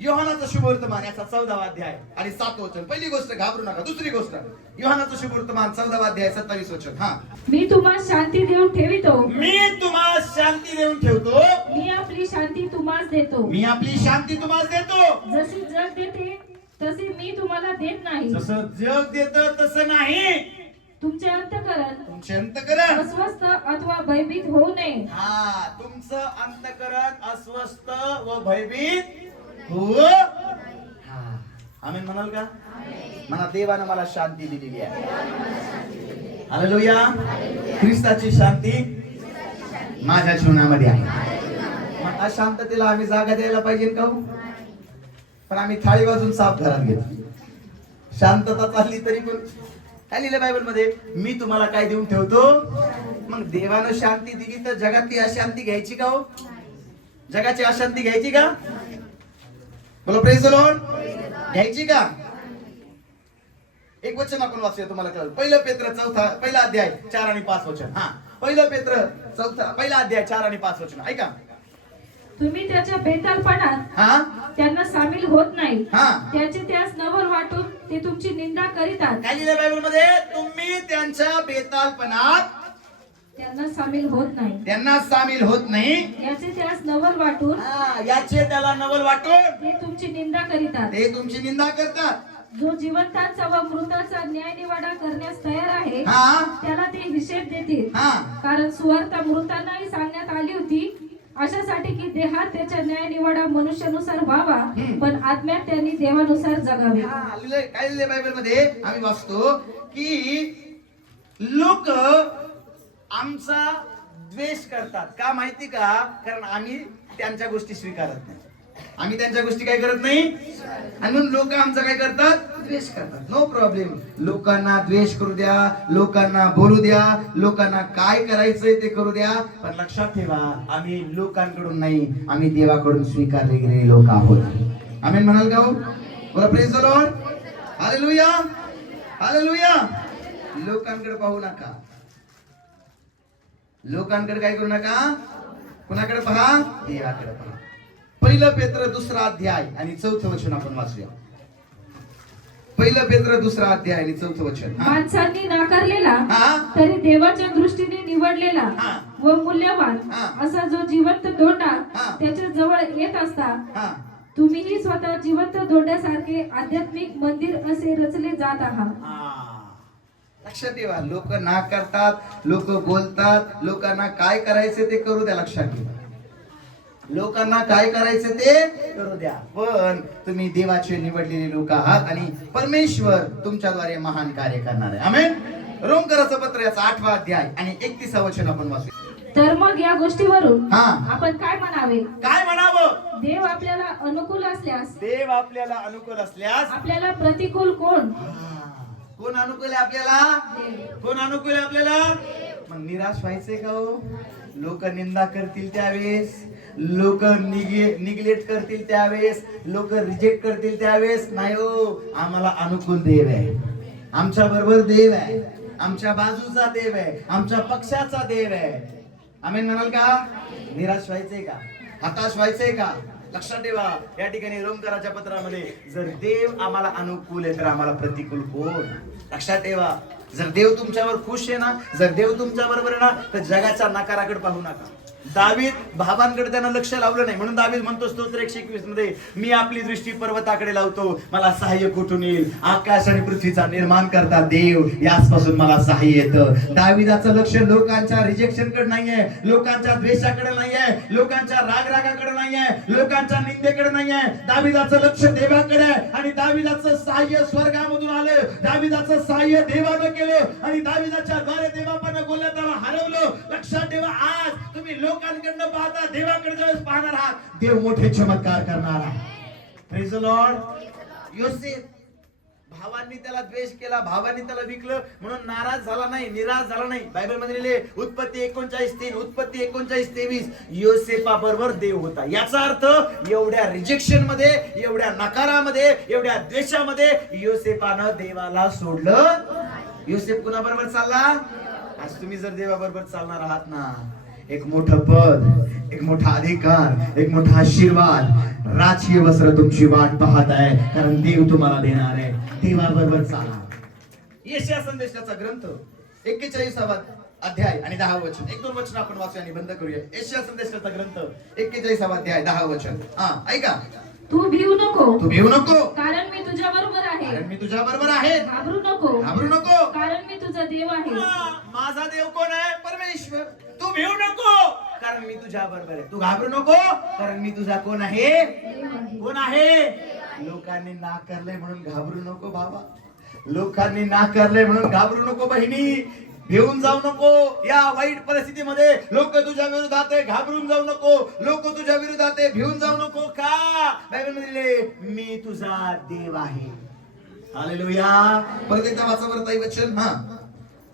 योहानाचं शुभवर्तमान याचा 14वा अध्याय आणि 7वं वचन. पहिली गोष्ट घाबरू नका. दुसरी गोष्ट योहानाचं शुभवर्तमान 14वा अध्याय 27 वचन. हा, मी तुम्हाला शांती देऊन ठेवितो. मी तुम्हाला शांती देऊन ठेवतो. मी आपली शांती तुम्हाला देतो. मी आपली शांती तुम्हाला देतो. जशी जग देते तशी मी तुम्हाला देत नाही. जसं जग देतं तसं नाही. तुमचे अंतःकरण तुमचे अंतःकरण अस्वस्थ अथवा भयभीत होऊ नये. हा, तुमचं अंतःकरण अस्वस्थ व भयभीत हो. हा, आमेन म्हणाल का? म्हणा, देवानं मला शांती दिलेली आहे. हालेलुया. ख्रिस्ताची शांती माझ्या जीवनामध्ये आहे. मग अशांततेला आम्ही जागा द्यायला पाहिजे का हो? पण आम्ही थाळी वाजून साफ घरात घेतो. शांतता चालली तरी पण काय लिहिलं बायबल मध्ये? मी तुम्हाला काय देऊन ठेवतो. मग देवानं शांती दिली तर जगातली अशांती घ्यायची का हो? जगाची अशांती घ्यायची का? बोला प्रेज द लॉर्ड. घ्यायची का? एक वचन आपण वाचूया, तुम्हाला कळलं. पहिलं पेत्र पहिला अध्याय 4 आणि 5 वचन. हा, पहिलं पेत्र पहिला अध्याय 4 आणि 5 वचन ऐका. तुम्ही त्याच्या बेतालपणात त्यांना सामील होत नाही. त्याचे त्यास नवल वाटून ते तुमची निंदा करीतात. काय लिहिलं बायबल मध्ये? तुम्ही त्यांच्या बेतालपणात त्यांना सामील होत नाही. त्यांना सामील होत नाही. याचे त्यास नवल वाटून याचे त्याला नवल वाटून ते तुमची निंदा करीतात. ते तुमची निंदा करतात. जो जिवंतांचा व मृताचा न्याय निवाडा करण्यास तयार आहे त्याला ते हिशेब देतील. कारण सुवार्ता मृतांनाही सांगण्यात आली होती अशासाठी की देहात त्याच्या न्याय निवाडा मनुष्यानुसार व्हावा, पण आत्म्यात त्यांनी देवानुसार जगावे. काय लिहिलंय बायबल मध्ये? आम्ही वाचतो की लोक आमचा द्वेष करतात. का माहिती का? कारण आम्ही त्यांच्या गोष्टी स्वीकारत नाही. आम्ही त्यांच्या गोष्टी काय करत नाही, आणि म्हणून लोक आमचा काय करतात? द्वेष करतात. No problem. लोकांना द्वेष करू द्या, लोकांना बोलू द्या, लोकांना काय करायचंय ते करू द्या, पण लक्षात ठेवा, आम्ही लोकांकडून नाही, आम्ही देवाकडून स्वीकारले गेलेले लोक आहोत. आमेन म्हणाल का हो? बोला praise the Lord. Hallelujah, hallelujah. लोकांकडे पाहू नका. लोकांकडे काय करू नका. कुणाकडे पहा? देवाकडे पहा. पहिलं पेत्र 2 अध्याय आणि 4 वचन आपण वाचूया. पहिलं पेत्र 2 अध्याय आणि 4 वचन. माणसांनी नाकारलेला तरी देवाच्या दृष्टीने निवडलेला व मूल्यवान असा जो जिवंत दोंडा त्याच्या जवळ येत असता तुम्हीही स्वतः जिवंत दोंड्यासारखे आध्यात्मिक मंदिर असे रचले जात आहात. लक्षात ठेवा. लोक नाकारतात, लोक बोलतात, लोकांना काय करायचे ते करू द्या. लक्षात ठेवा, लोकांना काय करायचं ते करू द्या, पण तुम्ही देवाचे निवडलेले लोक आहात आणि परमेश्वर तुमच्याद्वारे महान कार्य करणार आहे. आमेन. रोमकराचं पत्र याचा 8वा अध्याय आणि 31 वचन आपण वाचू. तर मग या गोष्टीवरून आपण काय म्हणावे? काय म्हणावं? देव आपल्याला अनुकूल असल्यास, देव आपल्याला अनुकूल असल्यास आपल्याला प्रतिकूल कोण? कोण अनुकूल आहे आपल्याला? कोण अनुकूल आहे आपल्याला? मग निराश व्हायचंय का हो? लोक निंदा करतील त्यावेळेस, लोक निग्लेक्ट करतील त्यावेळेस, लोक रिजेक्ट करतील त्यावेळेस नाही हो. आम्हाला अनुकूल देव आहे, आमच्या बरोबर देव आहे, आमच्या बाजूचा देव आहे, आमच्या पक्षाचा देव आहे. आमेन म्हणाल का? निराश व्हायचंय का? हताश व्हायचंय का? लक्षात ठेवा, या ठिकाणी रोमकराच्या पत्रामध्ये जर देव आम्हाला अनुकूल आहे तर आम्हाला प्रतिकूल कोण? लक्षात ठेवा, जर देव तुमच्यावर खुश आहे ना, जर देव तुमच्या बरोबर आहे ना, तर जगाच्या नकाराकडे पाहू नका. दावीद भावांकडे त्यानं लक्ष लावलं नाही, म्हणून दावीद म्हणतो स्तोत्र 121 मध्ये, मी आपली दृष्टी पर्वताकडे लावतो, मला सहाय्य कुठून येईल? आकाश आणि पृथ्वीचा निर्माण करता देव, याचपासून मला सहाय्य येतं. दावीदाचं लक्ष लोकांच्या रिजेक्शन कडे नाहीये, लोकांच्या द्वेषाकडे नाहीये, लोकांच्या रागरागाकडे नाहीये, लोकांच्या निंदेकडे नाहीये. दावीदाचं लक्ष देवाकडे आहे आणि दावीदाचं सहाय्य स्वर्गामधून आलं, दावीदाचं सहाय्य देवानं केलं आणि दावीदाच्या द्वारे देवानं गोल्याताला हरवलं. लक्षात ठेवा, आज तुम्ही लोकांकडनं पाहता, देवाकडे ज्यावेळेस पाहणार आहात, देव मोठे चमत्कार करणार आहे. Praise the Lord. योसेफ भावांनी त्याला द्वेष केला, भावांनी त्याला विकलं म्हणून नाराज झाला नाही, निराश झाला नाही. बायबल मध्ये लिहिले उत्पत्ती 39:3, उत्पत्ती 39:23, योसेफा बरोबर देव होता. याचा अर्थ एवढ्या रिजेक्शन मध्ये, एवढ्या नकारामध्ये, एवढ्या द्वेषामध्ये योसेफानं देवाला सोडलं. योसेफ कुणा बरोबर चालला? आज तुम्ही जर देवा बरोबर चालणार आहात ना, एक मोठं पद, एक मोठा अधिकार, एक मोठा आशीर्वाद, राजकीय वस्त्र तुमची वाट पाहत आहे, कारण देव तुम्हाला देणार आहे. देवाबरोबर चाला. यशाया संदेशाचा ग्रंथ 41वा अध्याय आणि 10 वचन. एक दोन वचन आपण वाचूया आणि बंद करूया. यशाया संदेशाचा ग्रंथ 41वा अध्याय 10 वचन. ऐका. तू भिवू नको, तू भिवू नको, कारण मी तुझ्या बरोबर आहे. कारण मी तुझ्या बरोबर आहे. घाबरू नको, घाबरू नको, कारण मी तुझा देव आहे. माझा देव कोण आहे? परमेश्वर. तू भिवू नको, कारण मी तुझ्या बरोबर आहे. तू घाबरू नको, कारण मी तुझा कोण आहे? कोण आहे? लोकांनी नाकारलंय म्हणून घाबरू नको बाबा. लोकांनी नाकारलंय म्हणून घाबरू नको बहिणी. भिवून जाऊ नको. या वाईट परिस्थितीमध्ये लोक तुझ्या विरोधात आहे, घाबरून जाऊ नको. लोक तुझ्या विरोधात आहे, भिवून जाऊ नको. का? बायबल मध्ये मी तुझा देव आहे. हालेलुया. परत एकदा वाचा बरं ताई वचन.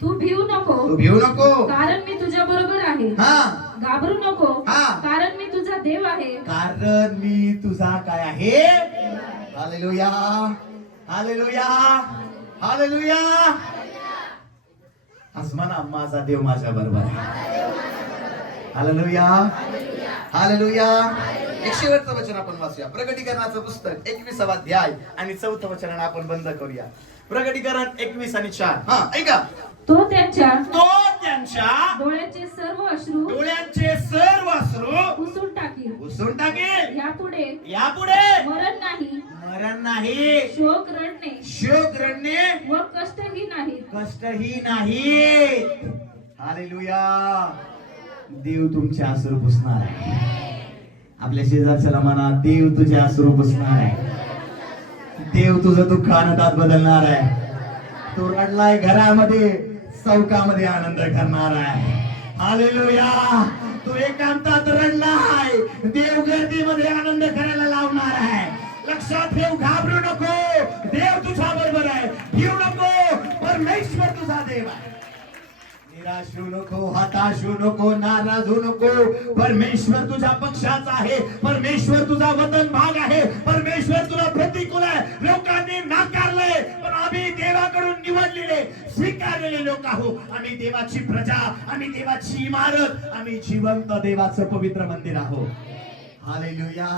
तू भिवू नको, तू भिवू नको, कारण मी तुझ्या बरोबर आहे. घाबरू नको, कारण मी तुझा देव आहे. कारण मी तुझा काय आहे? हालेलुया. हालेलुया. हालेलुया. आसमाना माझा देव माझ्या बरोबर आहे. हालेलुया. हालेलुया. एक शेवटचं वचन आपण वाचूया. प्रकटीकरणाचं पुस्तक 21वा अध्याय आणि 4थं वचन आपण बंद करूया. प्रकटीकरण 21 आणि 4. ऐका. तो त्यांच्या डोळ्यांचे सर्व अश्रू पुसून टाकील. पुसून टाकेल. यापुढे मरण नाही, शोक रडणे व कष्टही नाही. हालेलुया. देव तुमचे अश्रू पुसणार आहे. आपल्या शेजारच्याला म्हणा, देव तुझे अश्रू पुसणार आहे. देव तुझं दुःख आनंदात बदलणार आहे. तो रडलाय घरामध्ये, चौकामध्ये आनंद करणार आहे. हालेलुया. तो एकांतात रडलाय, देव गर्दीमध्ये आनंद करायला लावणार आहे. लक्षात ठेव, घाबरू नको, देव तुझ्या बरोबर आहे. भिवू नको, परमेश्वर तुझा देव आहे. निराश होऊ नको, हताश होऊ नको, नाराज होऊ नको. परमेश्वर तुझ्या पक्षाचा आहे. परमेश्वर तुझा वतन भाग आहे. परमेश्वर तुला प्रतिकूल आहे. लोकांनी नाकारलंय, पण आम्ही देवाकडून निवडलेले, स्वीकारलेले लोक आहोत. आम्ही देवाची प्रजा, आम्ही देवाची इमारत, आम्ही जिवंत देवाचं पवित्र मंदिर आहोत. हालेलुया.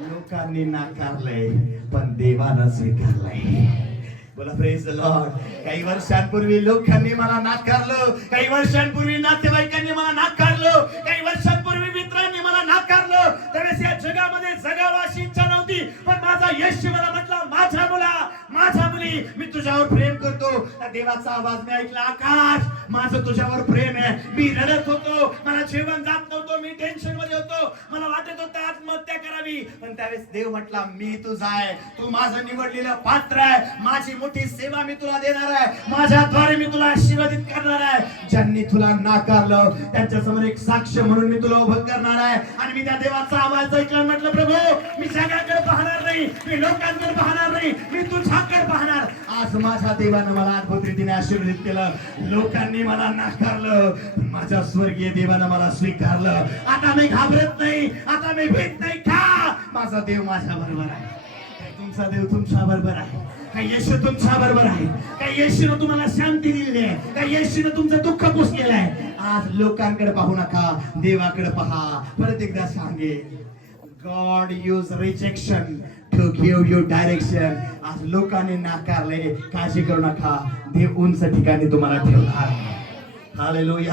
लोकांनी नाकारलंय, पण देवानं स्वीकारलंय. बोला प्रेज द लॉर्ड. काही वर्षांपूर्वी लोकांनी मला नाकारलं, काही वर्षांपूर्वी नातेवाईकांनी मला नाकारलं, काही वर्षांपूर्वी मित्रांनी मला नाकारलं. त्यावेळेस या जगामध्ये जगावं अशी इच्छा नव्हती, पण माझा येशू मला म्हटला, माझ्या मुला, माझ्या मुली, मी तुझ्यावर प्रेम करतो. त्या देवाचा आवाज मी ऐकला, आकाश, माझं तुझ्यावर प्रेम आहे. मी रडत होतो, मला जेवण जात नव्हतं, मी टेन्शन मध्ये होतो, मला वाटत होतं आत्महत्या करावी, पण त्यावेळेस देव म्हटला, मी तुझा आहे, तू माझं निवडलेलं पात्र आहे. माझी मोठी सेवा मी तुला देणार आहे. माझ्याद्वारे मी तुला आशीर्वादित करणार आहे. ज्यांनी तुला नाकारलं त्यांच्या समोर एक साक्ष म्हणून मी तुला उभं करणार आहे. आणि मी त्या देवाचा आवाज ऐकला, म्हटलं, प्रभू, मी जगाकडे पाहणार नाही, मी लोकांकडे पाहणार नाही, मी तुझ्याकडे पाहणार. आज माझ्या देवानं मला अद्भुत रीतीने आशीर्वादित केलं. लोकांनी मला नाकारलं, माझ्या स्वर्गीय देवानं मला स्वीकारलं. आता मी घाबरत नाही, आता मी भीत नाही. का? माझा देव माझ्या बरोबर आहे. तुमचा देव तुमच्या बरोबर आहे. काही येशू तुमच्या बरोबर आहे. काही येशूने तुम्हाला शांती दिलेली आहे. काही येशूने तुमचं दुःख पुसलेलं आहे. आज लोकांकडे पाहू नका, देवाकडे पहा. परत एकदा सांगे, God use rejection to give you direction. आज लोकांनी नाकारले, काळजी करू नका, देव उंच ठिकाणी तुम्हाला ठेवणार. हालेलुया.